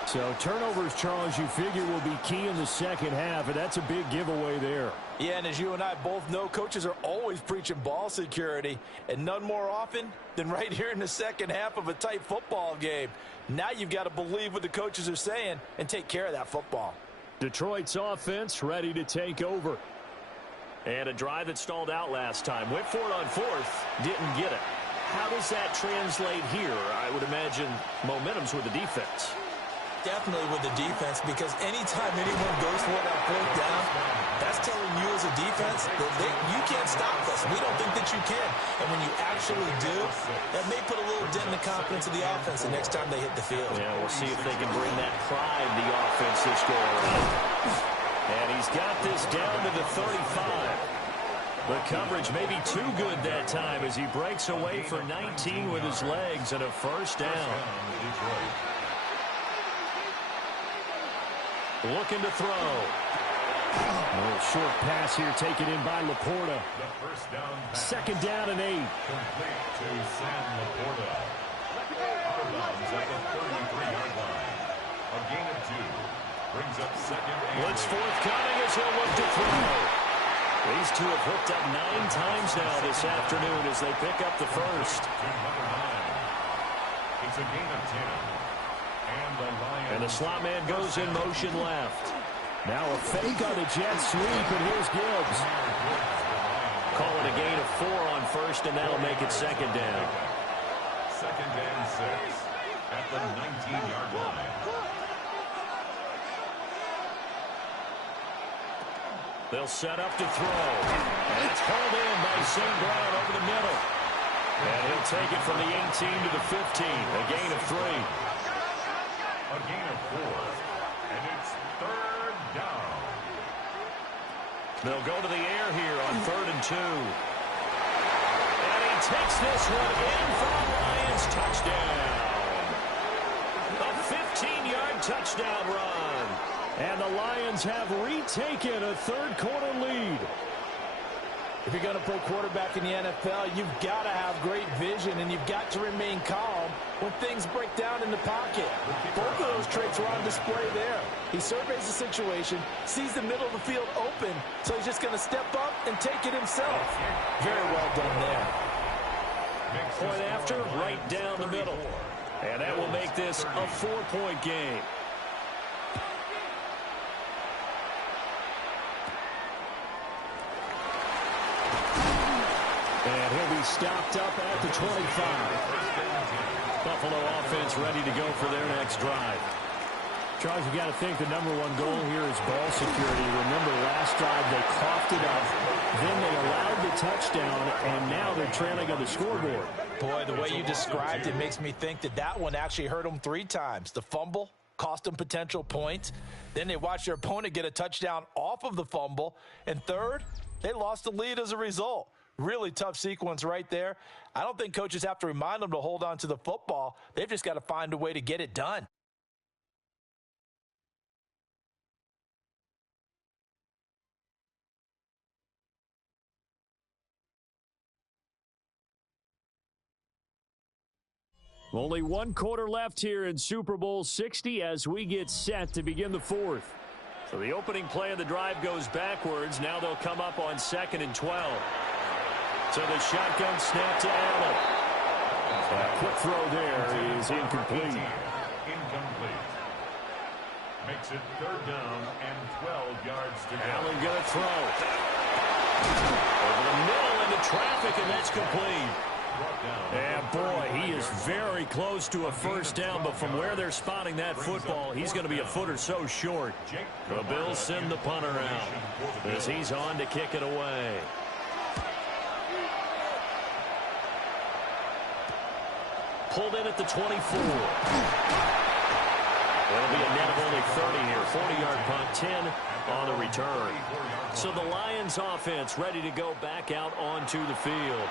So turnovers, Charles, you figure will be key in the second half, and that's a big giveaway there. Yeah, and as you and I both know, coaches are always preaching ball security, and none more often than right here in the second half of a tight football game. Now you've got to believe what the coaches are saying and take care of that football. Detroit's offense ready to take over. And a drive that stalled out last time. Went for it on 4th, didn't get it. How does that translate here? I would imagine momentum's with the defense. Definitely with the defense, because anytime anyone goes for it on 4th down, that's telling you as a defense that you can't stop us. We don't think that you can. And when you actually do, that may put a little dent in the confidence of the offense the next time they hit the field. Yeah, we'll see if they can bring that pride to the offense this go around. And he's got this down to the 35. The coverage may be too good that time as he breaks away for 19 with his legs and a first down. Looking to throw. A little short pass here taken in by Laporta. 2nd down and 8. Complete to Sam Laporta. Out of bounds at the 33-yard line. A gain of 2. Brings up 2nd and Blitz forthcoming as he'll look to throw. These two have hooked up 9 times now this afternoon as they pick up the first. to number 9. It's a gain of 10. And the slot man goes in motion left. Now a fake on the jet sweep, and here's Gibbs. Call it a gain of 4 on 1st, and that'll make it 2nd down. 2nd and 6 at the 19-yard line. They'll set up to throw. And it's called in by St. Brown over the middle. And he'll take it from the 18 to the 15, a gain of 3. A gain of 4, and it's 3rd down. They'll go to the air here on 3rd and 2. And he takes this one in for the Lions touchdown. A 15-yard touchdown run. And the Lions have retaken a 3rd quarter lead. If you're going to play quarterback in the NFL, you've got to have great vision, and you've got to remain calm when things break down in the pocket. Both of those traits are on display there. He surveys the situation, sees the middle of the field open, so he's just going to step up and take it himself. Very well done there. Point after, right down the middle. And that will make this a 4-point game. And he'll be stopped up at the 25. Buffalo offense ready to go for their next drive. Charles, you got to think the number one goal here is ball security. Remember, last drive they coughed it up, then they allowed the touchdown, and now they're trailing on the scoreboard. Boy, the way you described it makes me think that that one actually hurt them 3 times. The fumble cost them potential points. Then they watched their opponent get a touchdown off of the fumble. And third, they lost the lead as a result. Really tough sequence right there. I don't think coaches have to remind them to hold on to the football. They've just got to find a way to get it done. Only 1 quarter left here in Super Bowl 60 as we get set to begin the 4th. So the opening play of the drive goes backwards. Now they'll come up on 2nd and 12. So the shotgun snap to Allen. A quick throw there is incomplete. Incomplete. Makes it 3rd down and 12 yards to go. Allen going to throw. Over the middle into traffic, and that's complete. And boy, he is very close to a first down, but from where they're spotting that football, he's going to be a foot or so short. The Bills send the punter out as he's on to kick it away. Pulled in at the 24. It'll be a net of only 30 here. 40-yard punt, 10 on the return. So the Lions offense ready to go back out onto the field.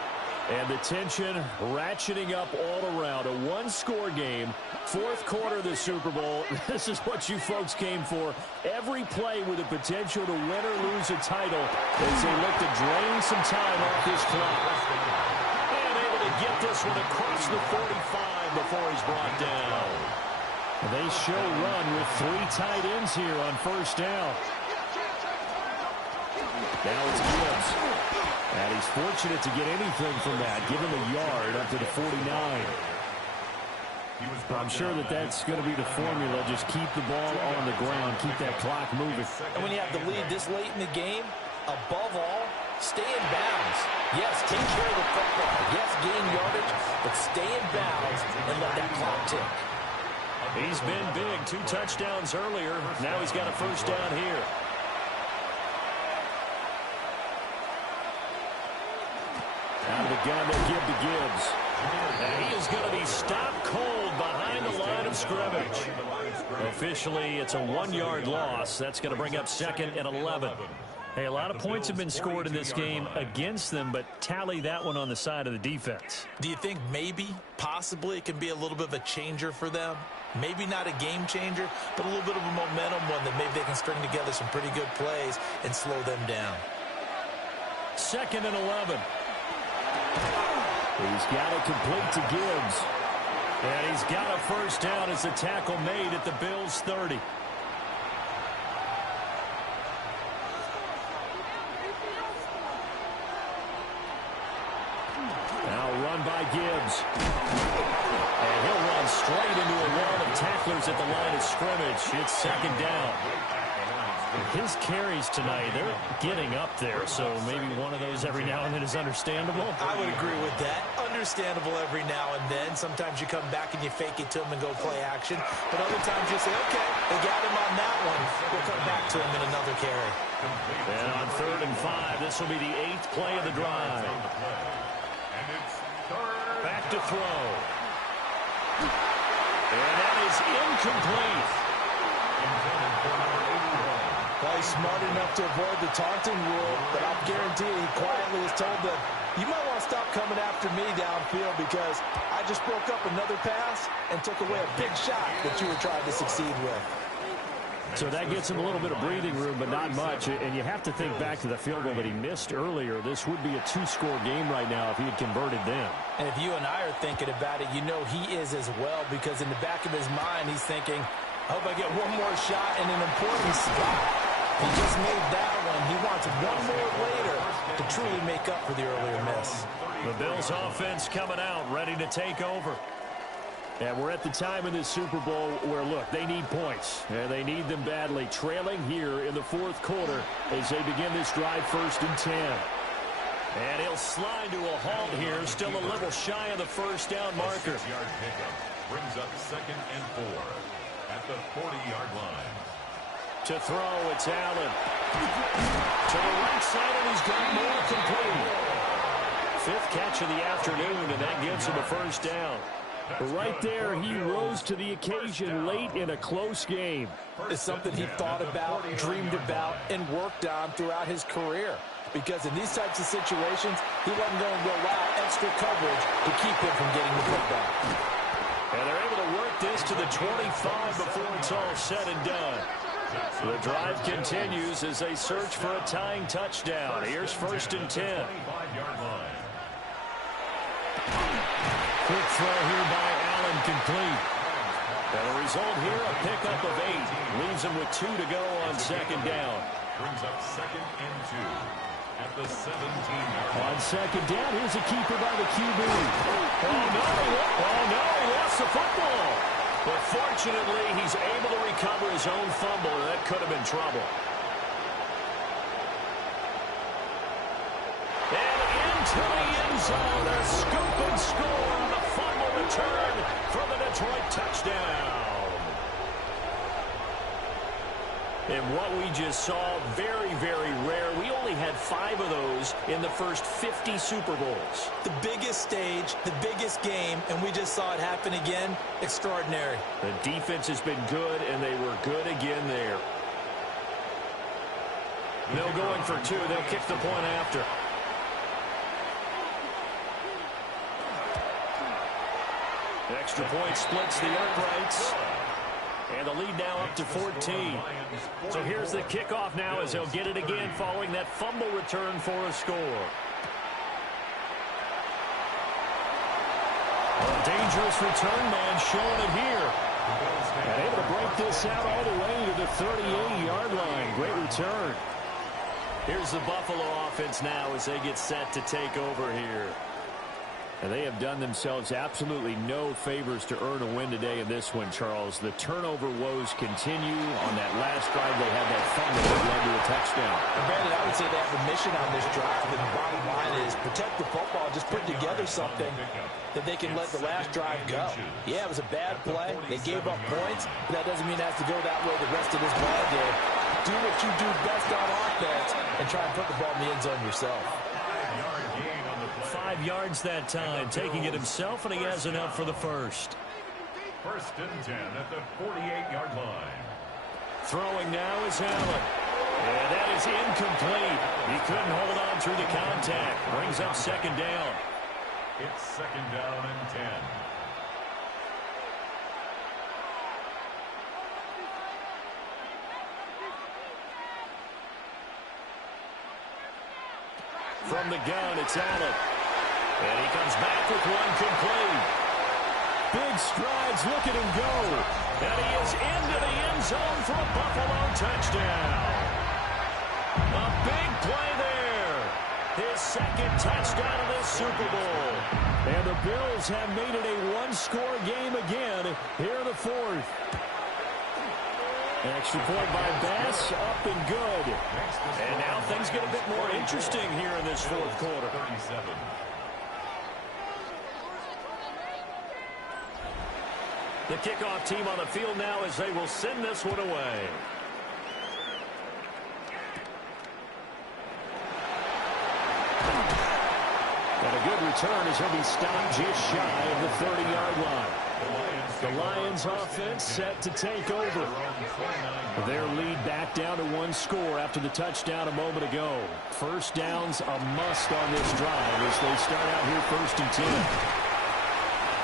And the tension ratcheting up all around. A one-score game, fourth quarter of the Super Bowl. This is what you folks came for. Every play with the potential to win or lose a title as they look to drain some time off this clock. And able to get this one across the 45 before he's brought down. They show run with 3 tight ends here on first down. Now it's Gibbs. And he's fortunate to get anything from that, given the yard up to the 49. I'm sure that that's going to be the formula. Just keep the ball on the ground, keep that clock moving. And when you have the lead this late in the game, above all, stay in bounds. Yes, take care of the football. Yes, gain yardage, but stay in bounds and let that clock tick. He's been big. 2 touchdowns earlier. Now he's got a first down here. Out of the gun, they'll give to Gibbs. And he is going to be stopped cold behind the line of scrimmage. Officially, it's a 1-yard loss. That's going to bring up 2nd and 11. Hey, a lot of points have been scored in this game against them, but tally that one on the side of the defense. Do you think maybe, possibly, it can be a little bit of a changer for them? Maybe not a game changer, but a little bit of a momentum one that maybe they can string together some pretty good plays and slow them down. 2nd and 11. He's got it complete to Gibbs. And he's got a first down as the tackle made at the Bills' 30. Now run by Gibbs. And he'll run straight into a wall of tacklers at the line of scrimmage. It's 2nd down. His carries tonight, they're getting up there, so maybe one of those every now and then is understandable. I would agree with that. Understandable every now and then. Sometimes you come back and you fake it to him and go play action. But other times you say, okay, they got him on that one. We'll come back to him in another carry. And on 3rd and 5, this will be the 8th play of the drive. Back to throw. And that is incomplete. Well, he's smart enough to avoid the taunting rule, but I'm guaranteeing he quietly has told them, you might want to stop coming after me downfield because I just broke up another pass and took away a big shot that you were trying to succeed with. So that gets him a little bit of breathing room, but not much. And you have to think back to the field goal that he missed earlier. This would be a 2-score game right now if he had converted them. And if you and I are thinking about it, you know he is as well, because in the back of his mind, he's thinking, I hope I get one more shot in an important spot. He just made that one. He wants one more later to truly make up for the earlier miss. The Bills offense coming out, ready to take over. And we're at the time in this Super Bowl where, look, they need points. And they need them badly. Trailing here in the 4th quarter as they begin this drive 1st and 10. And he'll slide to a halt here. Still a little shy of the first down marker. 6-yard pickup brings up 2nd and 4 at the 40-yard line. To throw, it's Allen. To the right side, and he's got more complete. 5th catch of the afternoon, and that gives him a first down. Right there, he rose to the occasion late in a close game. It's something he thought about, dreamed about, and worked on throughout his career. Because in these types of situations, he wasn't going to allow extra coverage to keep him from getting the football. And they're able to work this to the 25 before it's all said and done. The drive continues as they search for a tying touchdown. Here's 1st and 10. Quick throw here by Allen, complete. And the result here, a pickup of 8. Leaves him with 2 to go on 2nd down. Brings up 2nd and 2 at the 17-yard line. On 2nd down, here's a keeper by the QB. Oh, no, he lost the football. But fortunately, he's able to recover his own fumble, and that could have been trouble. zone. A scoop and score on the fumble return for the Detroit touchdown. And what we just saw, very, very rare. We only had 5 of those in the first 50 Super Bowls. The biggest stage, the biggest game, and we just saw it happen again. Extraordinary. The defense has been good, and they were good again there. No going for 2. They'll kick the point after. Extra point splits the uprights. And the lead now up to 14. So here's the kickoff now as they'll get it again following that fumble return for a score. A dangerous return man showing it here. And able to break this out all the way to the 38-yard line. Great return. Here's the Buffalo offense now as they get set to take over here. And they have done themselves absolutely no favors to earn a win today in this one, Charles. The turnover woes continue. On that last drive, they had that fumble that led to a touchdown. Brandon, I would say they have a mission on this drive, and the bottom line is protect the football. Just put together something that they can let the last drive go. Yeah, it was a bad play. They gave up points, but that doesn't mean it has to go that way the rest of this ball game. Do what you do best on offense and try and put the ball in the end zone yourself. 5 yards that time, taking it himself, and he has enough for the first. 1st and 10 at the 48-yard line. Throwing now is Allen. And that is incomplete. He couldn't hold on through the contact. Brings up 2nd down. It's 2nd down and 10. From the gun, it's Allen. And he comes back with one complete. Big strides, look at him go. And he is into the end zone for a Buffalo touchdown. A big play there. His 2nd touchdown of this Super Bowl. And the Bills have made it a one-score game again here in the 4th. Extra point by Bass, up and good. And now things get a bit more interesting here in this 4th quarter. 37. The kickoff team on the field now as they will send this one away. And a good return as he'll be stopped just shy of the 30-yard line. The Lions offense set to take over. Their lead back down to 1 score after the touchdown a moment ago. First down's a must on this drive as they start out here 1st and 10.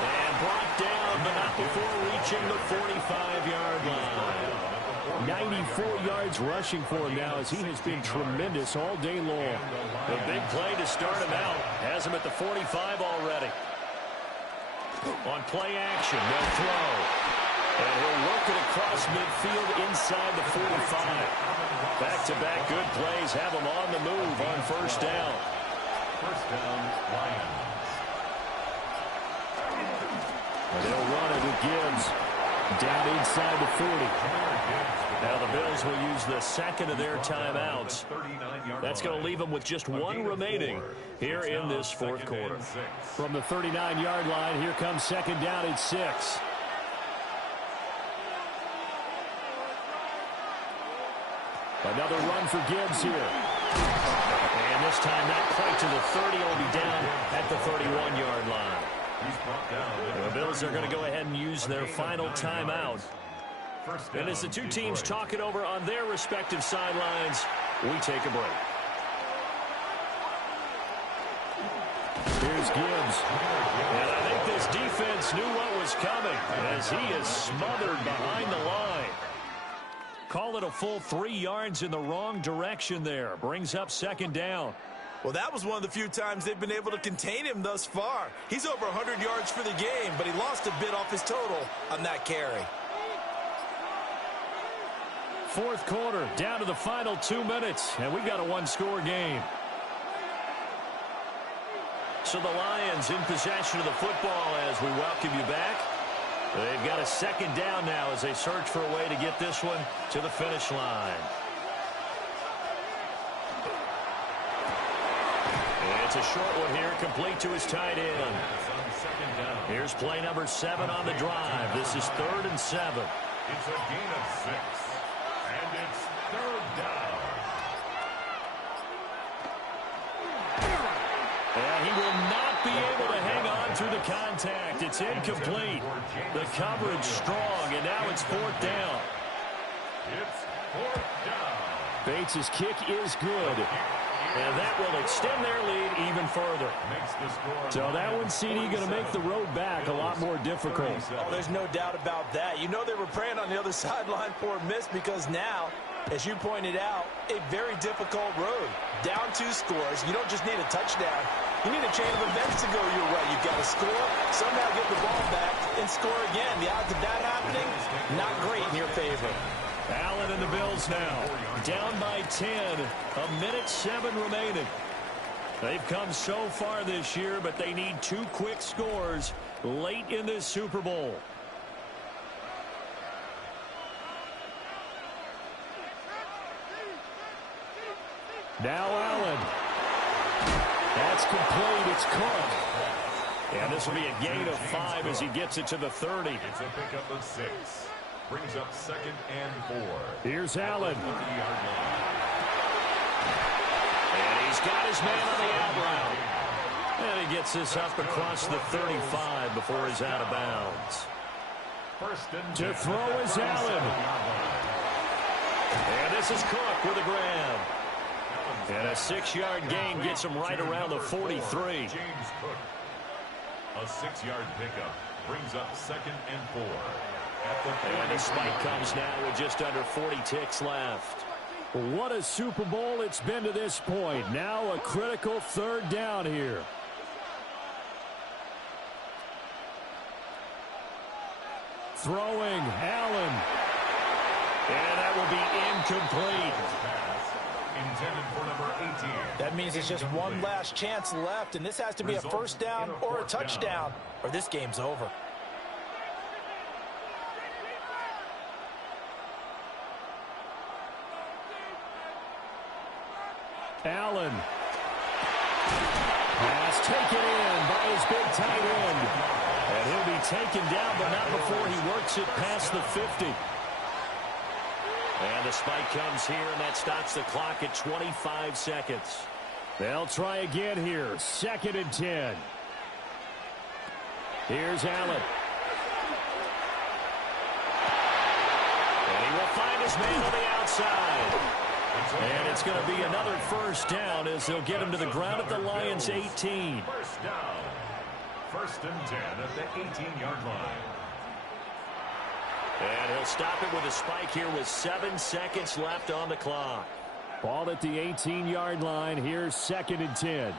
And brought down, but not before reaching the 45-yard line. 94 yards rushing for him now as he has been tremendous all day long. A big play to start him out. Has him at the 45 already. On play action, they'll throw. And he'll work it across midfield inside the 45. Back-to-back good plays have him on the move on 1st down. 1st down, Lions. And they'll run it with Gibbs down inside the 40. Now the Bills will use the 2nd of their timeouts. That's going to leave them with just 1 remaining here in this 4th quarter. From the 39-yard line, here comes 2nd down and 6. Another run for Gibbs here. And this time not quite to the 30. Will be down at the 31-yard line. The Bills are going to go ahead and use their final timeout. And as the two teams talk it over on their respective sidelines, we take a break. Here's Gibbs. And I think this defense knew what was coming as he is smothered behind the line. Call it a full 3 yards in the wrong direction there. Brings up 2nd down. Well, that was one of the few times they've been able to contain him thus far. He's over 100 yards for the game, but he lost a bit off his total on that carry. 4th quarter, down to the final 2 minutes, and we've got a 1-score game. So the Lions in possession of the football as we welcome you back. They've got a 2nd down now as they search for a way to get this one to the finish line. It's a short one here, complete to his tight end. Here's play number 7 on the drive. This is 3rd and 7. It's a gain of 6, and it's 3rd down. And he will not be able to hang on through the contact. It's incomplete. The coverage strong, and now it's 4th down. It's 4th down. Bates' kick is good. And that will extend their lead even further. So that one, CD, going to make the road back a lot more difficult. Oh, there's no doubt about that. You know they were praying on the other sideline for a miss because now, as you pointed out, a very difficult road. Down 2 scores. You don't just need a touchdown. You need a chain of events to go your way. You've got to score, somehow get the ball back, and score again. The odds of that happening, not great in your favor. Allen and the Bills now down by 10. 1:07 remaining. They've come so far this year, but they need 2 quick scores late in this Super Bowl. Now Allen. That's complete. It's Cook. And this will be a gain of 5 as he gets it to the 30. It's a pickup of 6. Brings up 2nd and 4. Here's Allen. 30-yard line. And he's got his man on the out route. And he gets this up across the 35 before he's out of bounds. To throw is Allen. And this is Cook with a grab. And a 6-yard gain gets him right around the 43. James Cook. A 6-yard pickup brings up 2nd and 4. And the spike comes now with just under 40 ticks left. What a Super Bowl it's been to this point. Now a critical 3rd down here. Throwing, Allen. And that will be incomplete. Intended for number 18. That means it's just one last chance left, and this has to be a 1st down or a touchdown, or this game's over. Allen. Pass taken in by his big tight end. And he'll be taken down, but not before he works it past the 50. And the spike comes here, and that stops the clock at 25 seconds. They'll try again here. 2nd and 10. Here's Allen. And he will find his man on the outside. And it's going to be another 1st down as they'll get him to the ground at the Lions' 18. 1st down. 1st and 10 at the 18-yard line. And he'll stop it with a spike here with 7 seconds left on the clock. Ball at the 18-yard line. Here's 2nd and 10.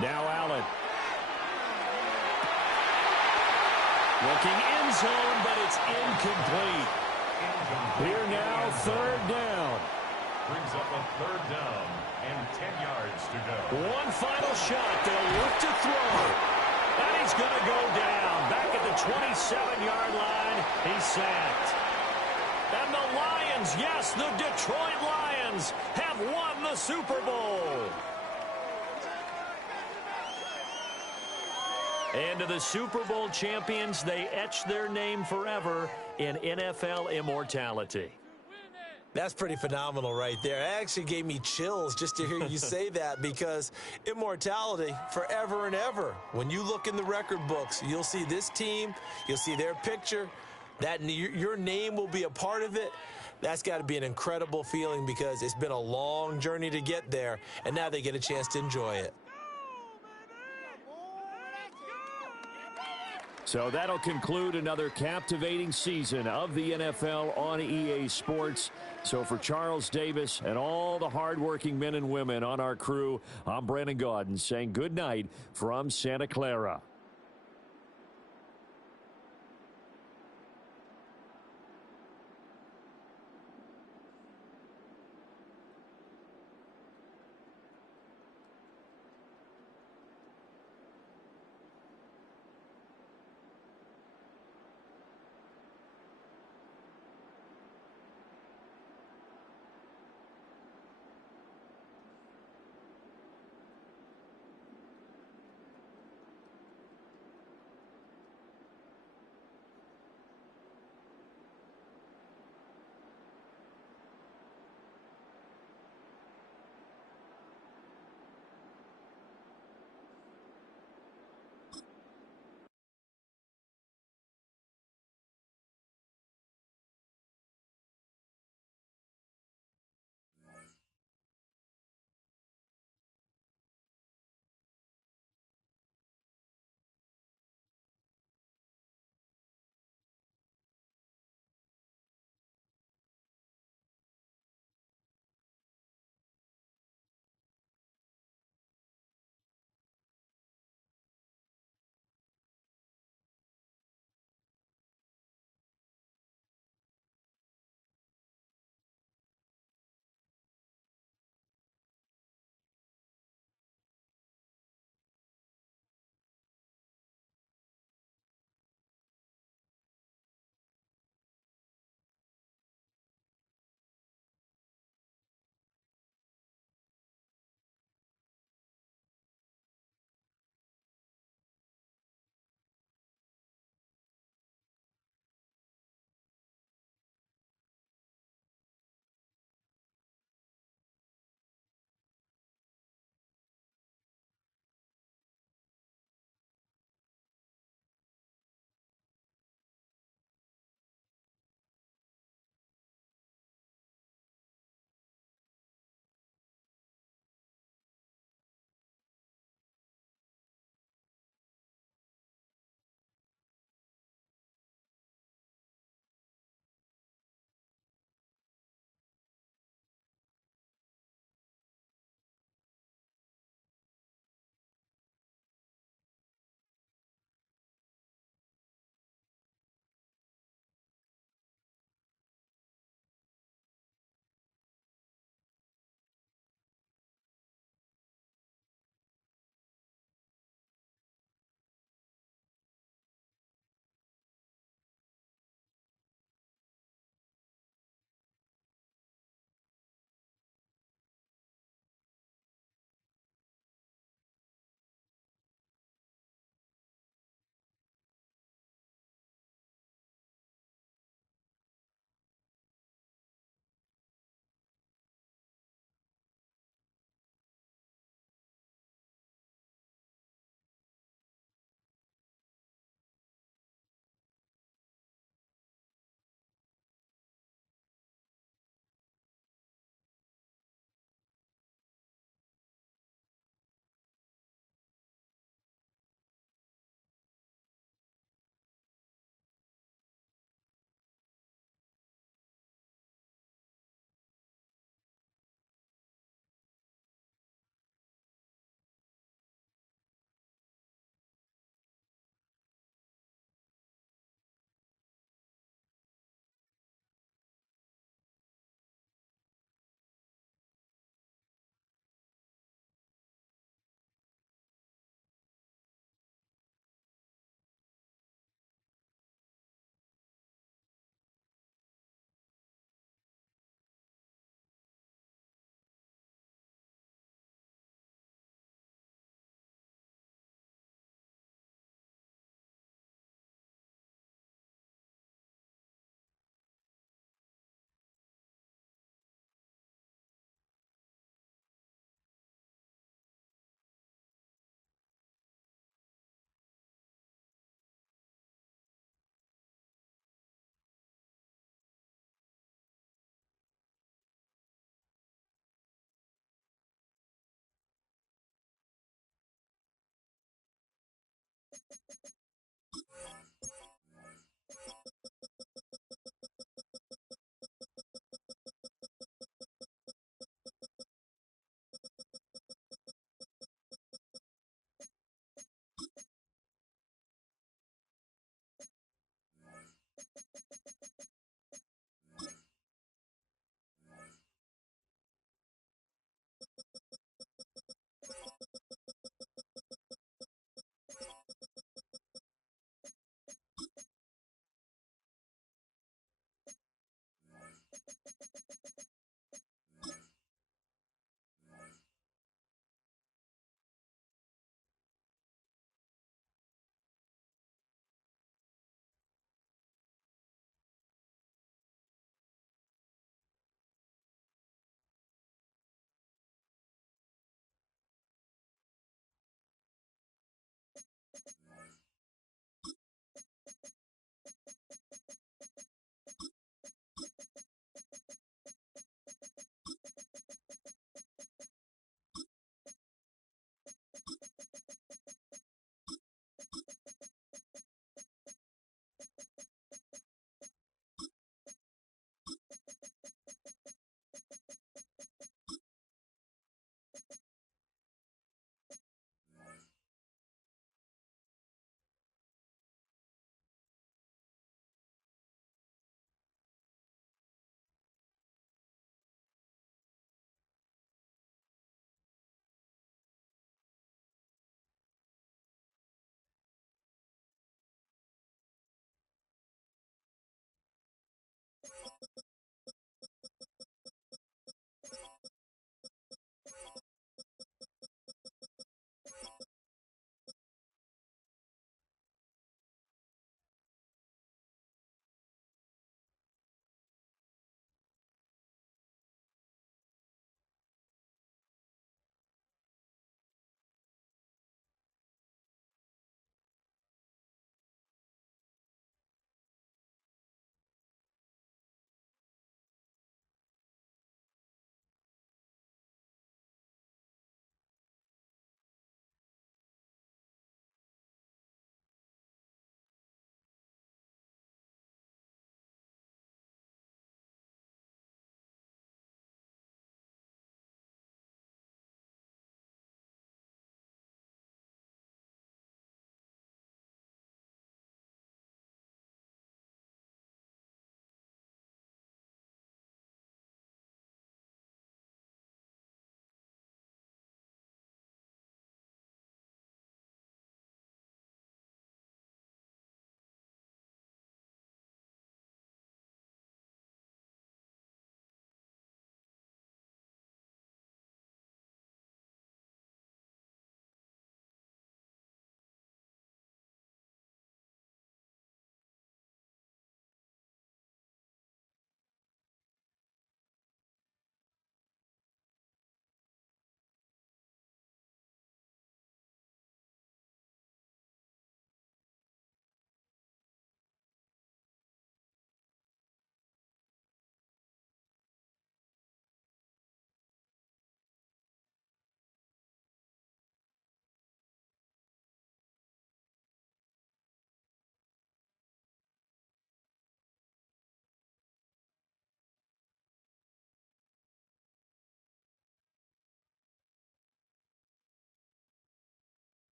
Now Allen. Looking end zone, but it's incomplete. Here now, 3rd down. Brings up a 3rd down and 10 yards to go. One final shot. They'll look to throw. And he's going to go down. Back at the 27-yard line. He's sacked. And the Lions, yes, the Detroit Lions have won the Super Bowl. And to the Super Bowl champions, they etch their name forever in NFL immortality. That's pretty phenomenal right there. It actually gave me chills just to hear you say that, because immortality forever and ever. When you look in the record books, you'll see this team, you'll see their picture, that your name will be a part of it. That's got to be an incredible feeling, because it's been a long journey to get there, and now they get a chance to enjoy it. So that'll conclude another captivating season of the NFL on EA Sports. So for Charles Davis and all the hardworking men and women on our crew, I'm Brandon Gaudin saying good night from Santa Clara.